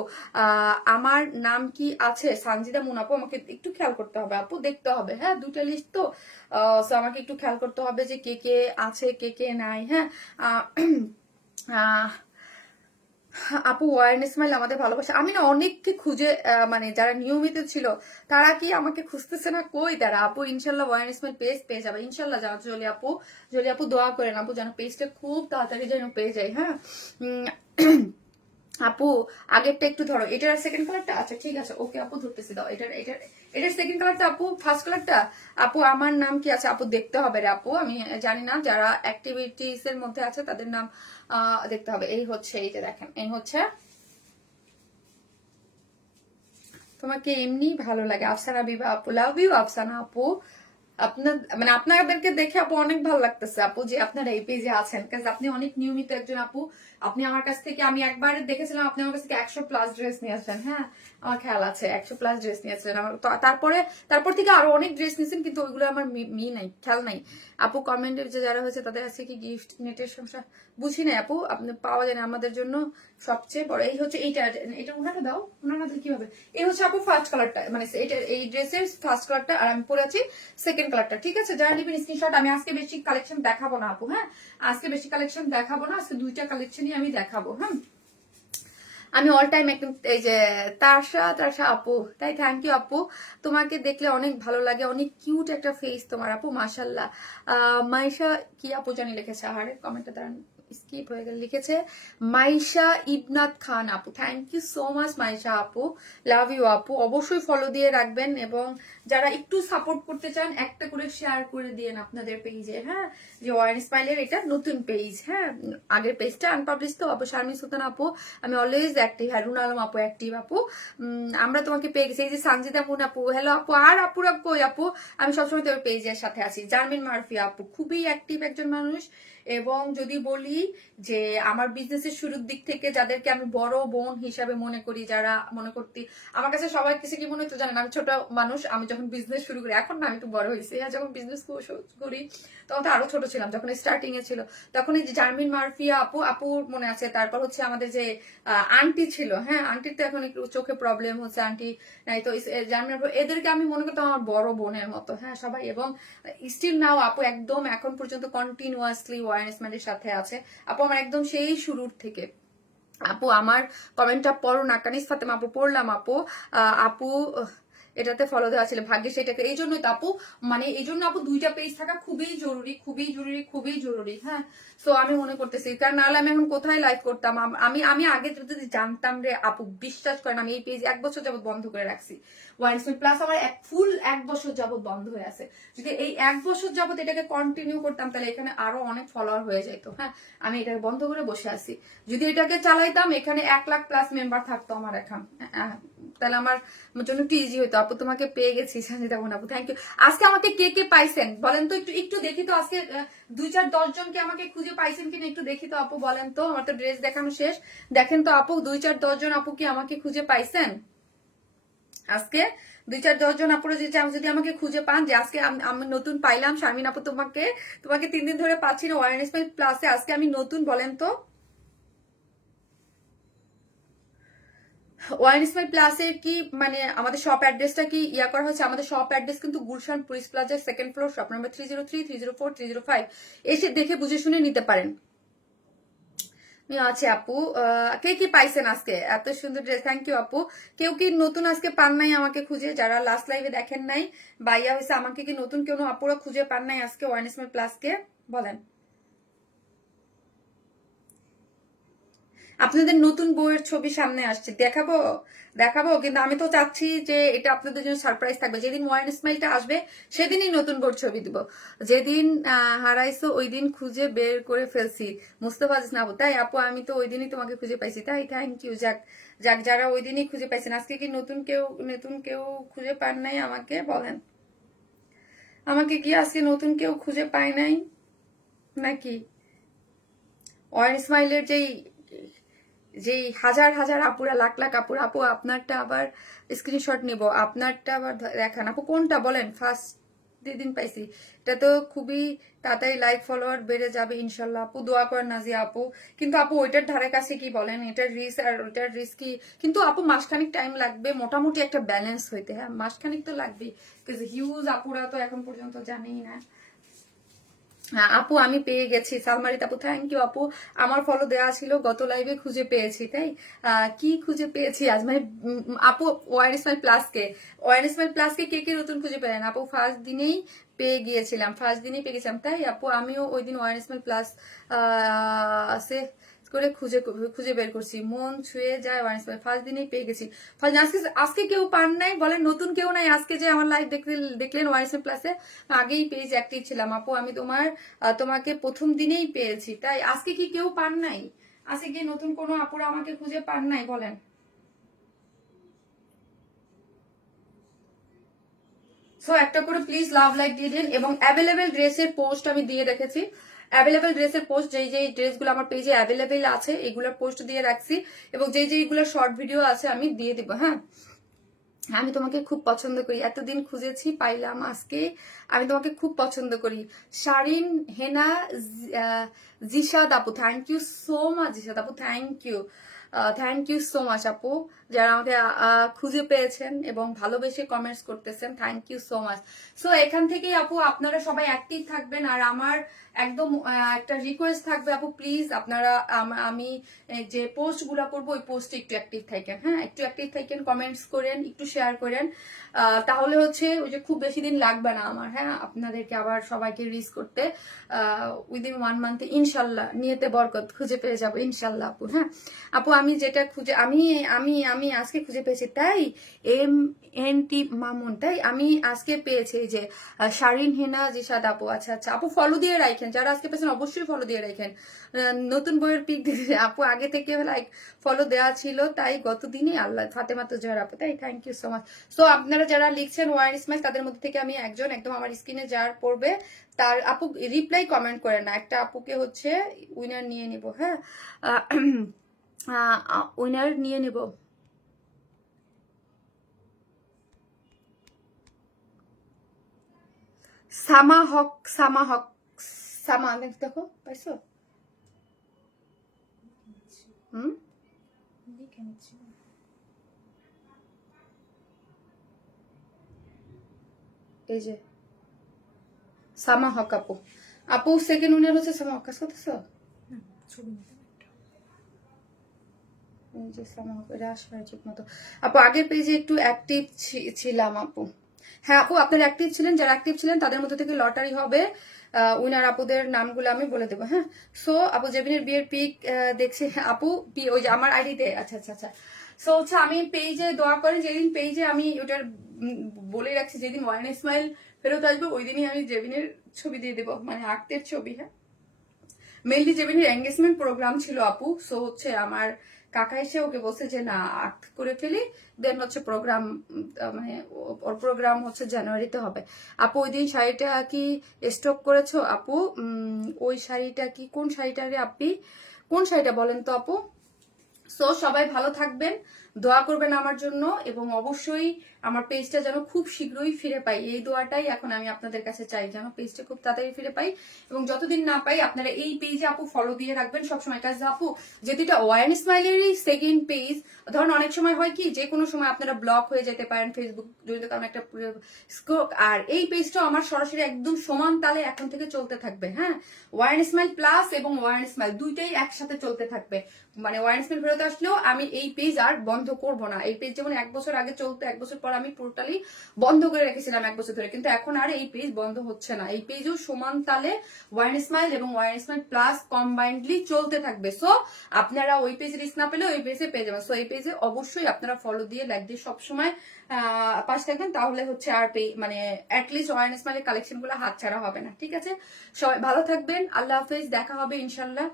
আমার নাম কি আছে, সানজিদা মুন আপু। আমাকে একটু খেয়াল করতে হবে আপু, দেখতে হবে। হ্যাঁ, দুটা লিস্ট তো, আমাকে একটু খেয়াল করতে হবে যে কে কে আছে কে নাই। হ্যাঁ, আপু ওয়ারেন ইসমাইল আমাদের ভালোবাসা। আমি না অনেককে খুঁজে, মানে যারা নিয়মিত ছিল তারা কি আমাকে খুঁজতেছে না, কই তারা? আপু ইনশাল্লাহ ওয়ারেন ইসমাইল পেজ পেয়ে যাবে ইনশাল্লাহ। জানো জলি আপু দোয়া করেন আপু যেন পেজটা খুব তাড়াতাড়ি যেন পেয়ে যায়। হ্যাঁ আপু আগেরটা একটু ধরো, এটার সেকেন্ড কালারটা, আচ্ছা ঠিক আছে, ওকে আপু ধরতেছি, দাও এটার সেকেন্ড কালারটা আপু, ফার্স্ট কালারটা আপু। আমার নাম কি আছে আপু, দেখতে হবে রে আপু, আমি জানি না। যারা অ্যাক্টিভিটিস এর মধ্যে আছে তাদের নাম দেখতে হবে। এই হচ্ছে, এই যে দেখেন, এই হচ্ছে। তোমাকে এমনি ভালো লাগে আফসানা বিবা আপু, লাভ ইউ আফসানা আপু। আপনার মানে আপনাদেরকে দেখে আপু অনেক ভালো লাগতেছে আপু যে আপনারা এই পেজে আছেন, কারণ আপনি অনেক নিয়মিত একজন আপু। আপনি আমার কাছ থেকে, আমি একবার দেখেছিলাম আপনি আমার কাছ থেকে 100+ ড্রেস নিয়েছেন। হ্যাঁ, আমার খেয়াল আছে 100+ ড্রেস নিয়েছেন। তারপর থেকে আরো অনেক ড্রেস নিয়েছেন, কিন্তু ওইগুলো আমার নাই, খেয়াল নাই আপু। কমেন্টের যে যারা হয়েছে তাদের কাছে কি গিফট নেটের সমস্যা বুঝি নাই আপু, আপনি পাওয়া যায় না আমাদের জন্য সবচেয়ে বড়। এই হচ্ছে এটা ওনাটা দাও, ওনাটা কিভাবে। এই হচ্ছে আপু ফার্স্ট কালারটা, মানে এই ড্রেসের ফার্স্ট কালারটা, আর আমি পরে আছি সেকেন্ড কালারটা, ঠিক আছে। যারা নেবেন স্ক্রিনশট। আমি আজকে বেশি কালেকশন দেখাবো না আপু। হ্যাঁ, আজকে বেশি কালেকশন দেখাবো না, আজকে দুইটা কালেকশনই আমি দেখাবো। হ্যাঁ, আমি অল টাইম একদম, এই যে তারশা আপু, তাই থ্যাংক ইউ আপু। তোমাকে দেখলে অনেক ভালো লাগে, অনেক কিউট একটা ফেস তোমার আপু, মাশাল্লাহ। মাইশা কি আপু জানি লিখেছে, আহারে কমেন্টটা দাঁড়ান স্কিপ হয়ে গেল, লিখেছে মাইশা ইবনাত খান আপু। Thank you so much Maisha আপু, লাভ ইউ আপু। অবশ্যই ফলো দিয়ে রাখবেন এবং যারা একটু সাপোর্ট করতে চান একটা করে শেয়ার করে দিয়েন আপনাদের পেজে। হ্যাঁ, যে ওয়ারেন স্মাইলের এটা নতুন পেজ। হ্যাঁ, আগের পেজটা আনপাবলিশ তো আপু। শারমিন সুলতান আপু, আমি অলওয়েজ অ্যাক্টিভ। হারুন আলম আপু অ্যাক্টিভ আপু। আমরা তোমাকে পেয়ে গেছি। এই যে সানজিদা মুন আপু, হ্যালো আপু। আর আপুরা কই আপু, আমি সবসময় তোর পেজের সাথে আছি। জার্মিন মারফি আপু খুবই অ্যাক্টিভ একজন মানুষ। এবং যদি বলি যে আমার বিজনেসের শুরুর দিক থেকে যাদেরকে আমি বড় বোন হিসাবে মনে করি, যারা মনে করতি, আমার কাছে সবাই কিছু কি মনে হতো জানেন, আমি ছোট মানুষ। আমি যখন বিজনেস শুরু করি, এখন না আমি একটু বড় হয়েছি, যখন বিজনেস করি তখন তো আরো ছোট ছিলাম, যখন স্টার্টিং এ ছিল, তখন এই যে জার্মিন মারফিয়া আপুর মনে আছে। তারপর হচ্ছে আমাদের যে আন্টি ছিল, হ্যাঁ আন্টির তো এখন একটু চোখে প্রবলেম হচ্ছে, আন্টি নাই তো। জার্মিন আপু এদেরকে আমি মনে করতাম আমার বড় বোনের মতো। হ্যাঁ, সবাই। এবং স্টিল নাও আপু একদম এখন পর্যন্ত কন্টিনিউয়াসলি ওয়ারেন ইসমাইলের সাথে আছে আপু, আমার একদম সেই শুরুর থেকে। আপু আমার কমেন্টটা পড়ো না, কানিস ফাতেমা আপু পড়লাম আপু। আপু এটাতে ফলো দেওয়া ছিল, ভাগ্যে সেটাকে। এই জন্যই তো আপু, মানে এই জন্য আপু 2টা পেজ থাকা খুবই জরুরি, খুবই জরুরি, খুবই জরুরি। হ্যাঁ, সো আমি মনে করতেছি, কারণ নাহলে আমি এখন কোথায় লাইভ করতাম। আমি আমি আগে যদি জানতাম রে আপু, বিশ্বাস করেন আমি এই পেজ 1 বছর যাবত বন্ধ করে রাখছি। ওয়াইনস্মিথ প্লাস আমার ফুল 1 বছর যাবত বন্ধ হয়ে আছে। যদি এই 1 বছর যাবত এটাকে কন্টিনিউ করতাম, তাহলে এখানে আরো অনেক ফলোয়ার হয়ে যেত। হ্যাঁ, আমি এটাকে বন্ধ করে বসে আছি। যদি এটাকে চালাইতাম, এখানে 1 লাখ প্লাস মেম্বার থাকতো আমার এখন। তাহলে আমার জন্য একটু ইজি হইতো। আপু তোমাকে পেয়ে গেছি সঞ্জিতা বোন আপু, থ্যাংক ইউ। আজকে আমাকে কে কে পাইছেন বলেন তো, একটু একটু দেখি তো। আজকে 2-4-10 জনকে আমাকে খুঁজে পাইছেন কিনা একটু দেখি তো আপু, বলেন তো। আমার তো ড্রেস দেখানো শেষ, দেখেন তো আপু 2-4-10 জন আপু কি আমাকে খুঁজে পাইছেন আজকে? 2-4-10 জন আপুরা যদি আমাকে খুঁজে পান যে আজকে আমি নতুন পাইলাম শারমিন আপু, তোমাকে 3 দিন ধরে পাচ্ছি না ওয়ারেন্স প্লাসে, আজকে আমি নতুন, বলেন তো। ওয়াইন স্মাইল প্লাসের কি মানে আমাদের শপ অ্যাড্রেসটা কি ইয়া করা হচ্ছে? আমাদের শপ অ্যাড্রেস কিন্তু গুলশান পুলিশ প্লাজার 2nd ফ্লোর, শপ নাম্বার 303, 304, 305। এসে দেখে বুঝে শুনে নিতে পারেন। আছে আপু, কে কি পাইছেন আজকে এত সুন্দর ড্রেস? থ্যাংক ইউ আপু। কেউ কি নতুন আজকে পান নাই আমাকে খুঁজে, যারা লাস্ট লাইভে দেখেন নাই বাইয়া হয়েছে, আমাকে কি নতুন কেউ আপুরা খুঁজে পান নাই আজকে ওয়াইন স্মাইল প্লাসকে? বলেন। আপনাদের নতুন বউয়ের ছবি সামনে আসছে, দেখাবো দেখাবো, কিন্তু আমি তো চাচ্ছি যে এটা আপনাদের জন্য সারপ্রাইজ থাকবে। যেদিন ওয়াইন স্মাইলটা আসবে সেদিনই নতুন বউর ছবি দিব। যেদিন হারাইছো ওই দিন খুঁজে বের করে ফেলছি, মুস্তফা না আপু। তাই আপু, আমি তো ওই দিনই তোমাকে খুঁজে পাইছি। তাই থ্যাংক ইউ। যাক যাক, যারা ওই দিনই খুঁজে পাইছেন, আজকে কি নতুন কেউ খুঁজে পান নাই আমাকে? বলেন, আমাকে কি আজকে নতুন কেউ খুঁজে পায় নাই নাকি? ওয়াইন স্মাইলের যেই হাজার হাজার আপুরা, লাখ লাখ আপুরা, আপু আপনারটা আবার স্ক্রিনশট নিব, আপনারটা আবার দেখান আপু, কোনটা বলেন। ফার্স্ট যেদিন পাইছি এটা তো খুবই তাড়াতাড়ি লাইক ফলোয়ার বেড়ে যাবে ইনশাল্লাহ আপু, দোয়া করেন নাজিয়া আপু। কিন্তু আপু ওইটার ধারে কাছে কি বলেন, এটার রিস্ক আর ওইটার রিস্ক কি? কিন্তু আপু মাসখানিক টাইম লাগবে মোটামুটি একটা ব্যালেন্স হইতে। হ্যাঁ, মাসখানিক তো লাগবেই, হিউজ আপুরা তো এখন পর্যন্ত জানেই না। আপু আমি পেয়ে গেছি সালমারিত আপু, থ্যাংক ইউ আপু। আমার ফলো দেওয়া ছিল, গত লাইভে খুঁজে পেয়েছি। তাই কি খুঁজে পেয়েছি আজ মানে আপু? ওয়াইন স্মাইল প্লাসকে কে কে নতুন খুঁজে পেলেন আপু? ফার্স্ট দিনেই পেয়ে গিয়েছিলাম, তাই আপু আমিও ওই দিন ওয়াইন স্মাইল প্লাস সে করে খুঁজে খুঁজে বের করছি, মন ছুঁয়ে যায়। ফার্স্ট দিনেই পেয়ে গেছি। আজকে আজকে কেউ পান নাই বলেন, নতুন কেউ নাই আজকে যে আমার লাইভ দেখলেন ওয়াইসএম প্লাসে? আগেই পেজ অ্যাক্টিভ ছিলাম আপু, আমি তোমাকে প্রথম দিনেই পেয়েছি। তাই আজকে কি কেউ পান নাই? আজকে কি নতুন কোনো আপুরা আমাকে খুঁজে পান নাই বলেন? সো একটা করে প্লিজ লাভ লাইক দিয়ে দিন। এবং অ্যাভেলেবেল ড্রেসের পোস্ট আমি দিয়ে রেখেছি, অ্যাভেলেবেল ড্রেসের পোস্ট, যেই ড্রেসগুলো আমার পেজে অ্যাভেলেবেল আছে এগুলোর পোস্ট দিয়ে রাখছি, এবং যেইগুলো শর্ট ভিডিও আছে আমি দিয়ে দিব। হ্যাঁ, আমি তোমাকে খুব পছন্দ করি, এতদিন খুঁজেছি পাইলাম আজকে, আমি তোমাকে খুব পছন্দ করি। শারিন হেনা জিশাদ আপু, থ্যাংক ইউ সো মাচ। জিশাদ আপু থ্যাংক ইউ সো মাচ আপু, যারা আমাকে খুঁজে পেয়েছেন এবং ভালোবেসে কমেন্টস করতেছেন, thank you so much. So এখান থেকেই আপু আপনারা সবাই অ্যাক্টিভ থাকবেন। আর আমার একদম একটা রিকোয়েস্ট থাকবে আপু, প্লিজ আপনারা আমি যে পোস্ট গুলা করবো ওই পোস্টে একটু অ্যাক্টিভ থাকেন। হ্যাঁ, একটু অ্যাক্টিভ থাকেন, কমেন্টস করেন, একটু শেয়ার করেন, তাহলে হচ্ছে ওই যে খুব বেশি দিন লাগবে না আমার, হ্যাঁ, আপনাদেরকে আবার সবাইকে রিচ করতে। উইদিন 1 মান্থে ইনশাল্লাহ নিয়েতে বরকত খুঁজে পেয়ে যাবো ইনশাল্লাহ আপু। হ্যাঁ আপু, আমি যেটা খুঁজে আমি আমি আমি আজকে খুঁজে পেয়েছি, তাই MNT মামুন, তাই আমি আজকে পেয়েছি যে শারিন হেনা জিশাদ আপু। আচ্ছা আচ্ছা আপু, ফলো দিয়ে রাখেন, যারা আজকে পেয়েছেন অবশ্যই ফলো দিয়ে রাখেন। নতুন বইয়ের পিক দিতে আপু আগে থেকে লাইক ফলো দেওয়া ছিল, তাই গত দিনে আল্লাহ ফাতেমা তো জহর আপু, তাই thank you so much. So আপনারা যারা লিখছেন ওয়াইন স্মাইল, তাদের মধ্যে থেকে আমি একদম আমার স্ক্রিনে যার পড়বে তার আপু রিপ্লাই কমেন্ট করে না, একটা আপুকে হচ্ছে উইনার নিয়ে নিব। হ্যাঁ, উইনার নিয়ে নিব। সামা দেখো পাইছো? এই যে সামা হক আপু, আপু সেকেন্ড উইনার হচ্ছে সামা হক। কাজ করতেছো? এই যে ইসলাম আপু এটা আসলে ঠিক মতো আপু আগের পেজে একটু অ্যাক্টিভ ছিলাম আপু। হ্যাঁ আপু আপনারা অ্যাক্টিভ ছিলেন, যারা অ্যাক্টিভ ছিলেন তাদের মধ্যে থেকে লটারি হবে, উইনার আপুদের নামগুলো আমি বলে দেবো। হ্যাঁ, সো আপু জেবিনের বিয়ের পিক দেখছি। হ্যাঁ, আপু ওই যে আমার আইডিতে, আচ্ছা আচ্ছা আচ্ছা। সো হচ্ছে আমি পেজে দোয়া করে যেদিন পেজে আমি ওটার বলে রাখছি যেদিন ওয়ান স্মাইল ফেরত আসবে ওই দিনই আমি জেবিনের ছবি দিয়ে দেবো, মানে আর্টের ছবি। হ্যাঁ, মেনলি জেবিনের এঙ্গেজমেন্ট প্রোগ্রাম ছিল আপু, সো হচ্ছে আমার কাকা এসে ওকে বলছে যে না আর্ট করে ফেলি, দেন হচ্ছে প্রোগ্রাম, মানে ওর প্রোগ্রাম হচ্ছে জানুয়ারিতে হবে। আপু ওই দিন শাড়িটা কি স্টক করেছো আপু? ওই শাড়িটা কি, কোন শাড়িটা রে আপনি, কোন শাড়িটা বলেন তো আপু? সো সবাই ভালো থাকবেন, দোয়া করবেন আমার জন্য, এবং অবশ্যই আমার পেজটা যেন খুব শীঘ্রই ফিরে পাই, এই দোয়াটাই এখন আমি আপনাদের কাছে চাই, যেন পেজটা খুব তাড়াতাড়ি ফিরে পাই। এবং যতদিন না পাই আপনারা এই পেজে আপু ফলো দিয়ে রাখবেন সবসময়, কাজ আপু যেহেতু এটা ওয়ান স্মাইলেরই সেকেন্ড পেজ, ধরুন অনেক সময় হয় কি যে কোনো সময় আপনারা ব্লক হয়ে যেতে পারেন ফেসবুক জড়িত কারণ একটা স্কোপ, আর এই পেজটা আমার সরাসরি একদম সমান তালে এখন থেকে চলতে থাকবে। হ্যাঁ, ওয়ান স্মাইল প্লাস এবং ওয়ান স্মাইল দুইটাই একসাথে চলতে থাকবে, মানে ওয়ান স্মাইল ফেরত আসলেও আমি এই পেজ আর বন্ধ করব না। এই পেজ যেমন 1 বছর আগে চলতো, 1 বছর পর আমি টোটালি বন্ধ করে রেখেছিলাম 1 বছর ধরে, কিন্তু এখন আর এই পেজ বন্ধ হচ্ছে না, এই পেজও সমান তালে ওয়ান স্মাইল এবং ওয়ান স্মাইল প্লাস কম্বাইন্ডলি চলতে থাকবে। সো আপনারা ওই পেজে রিস্ক না পেলে ওই পেজে পেয়ে যাবেন। সো এই পেজে অবশ্যই আপনারা ফলো দিয়ে লাইক দিয়ে সবসময় পাশে থাকবেন, তাহলে হচ্ছে আর মানে অ্যাটলিস্ট ওয়ান স্মাইলের কালেকশন গুলো হাত ছাড়া হবে না। ঠিক আছে, সবাই ভালো থাকবেন, আল্লাহ হাফেজ, দেখা হবে ইনশাল্লাহ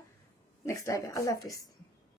নেক্সট লাইভে। আল্লাহ হাফেজ।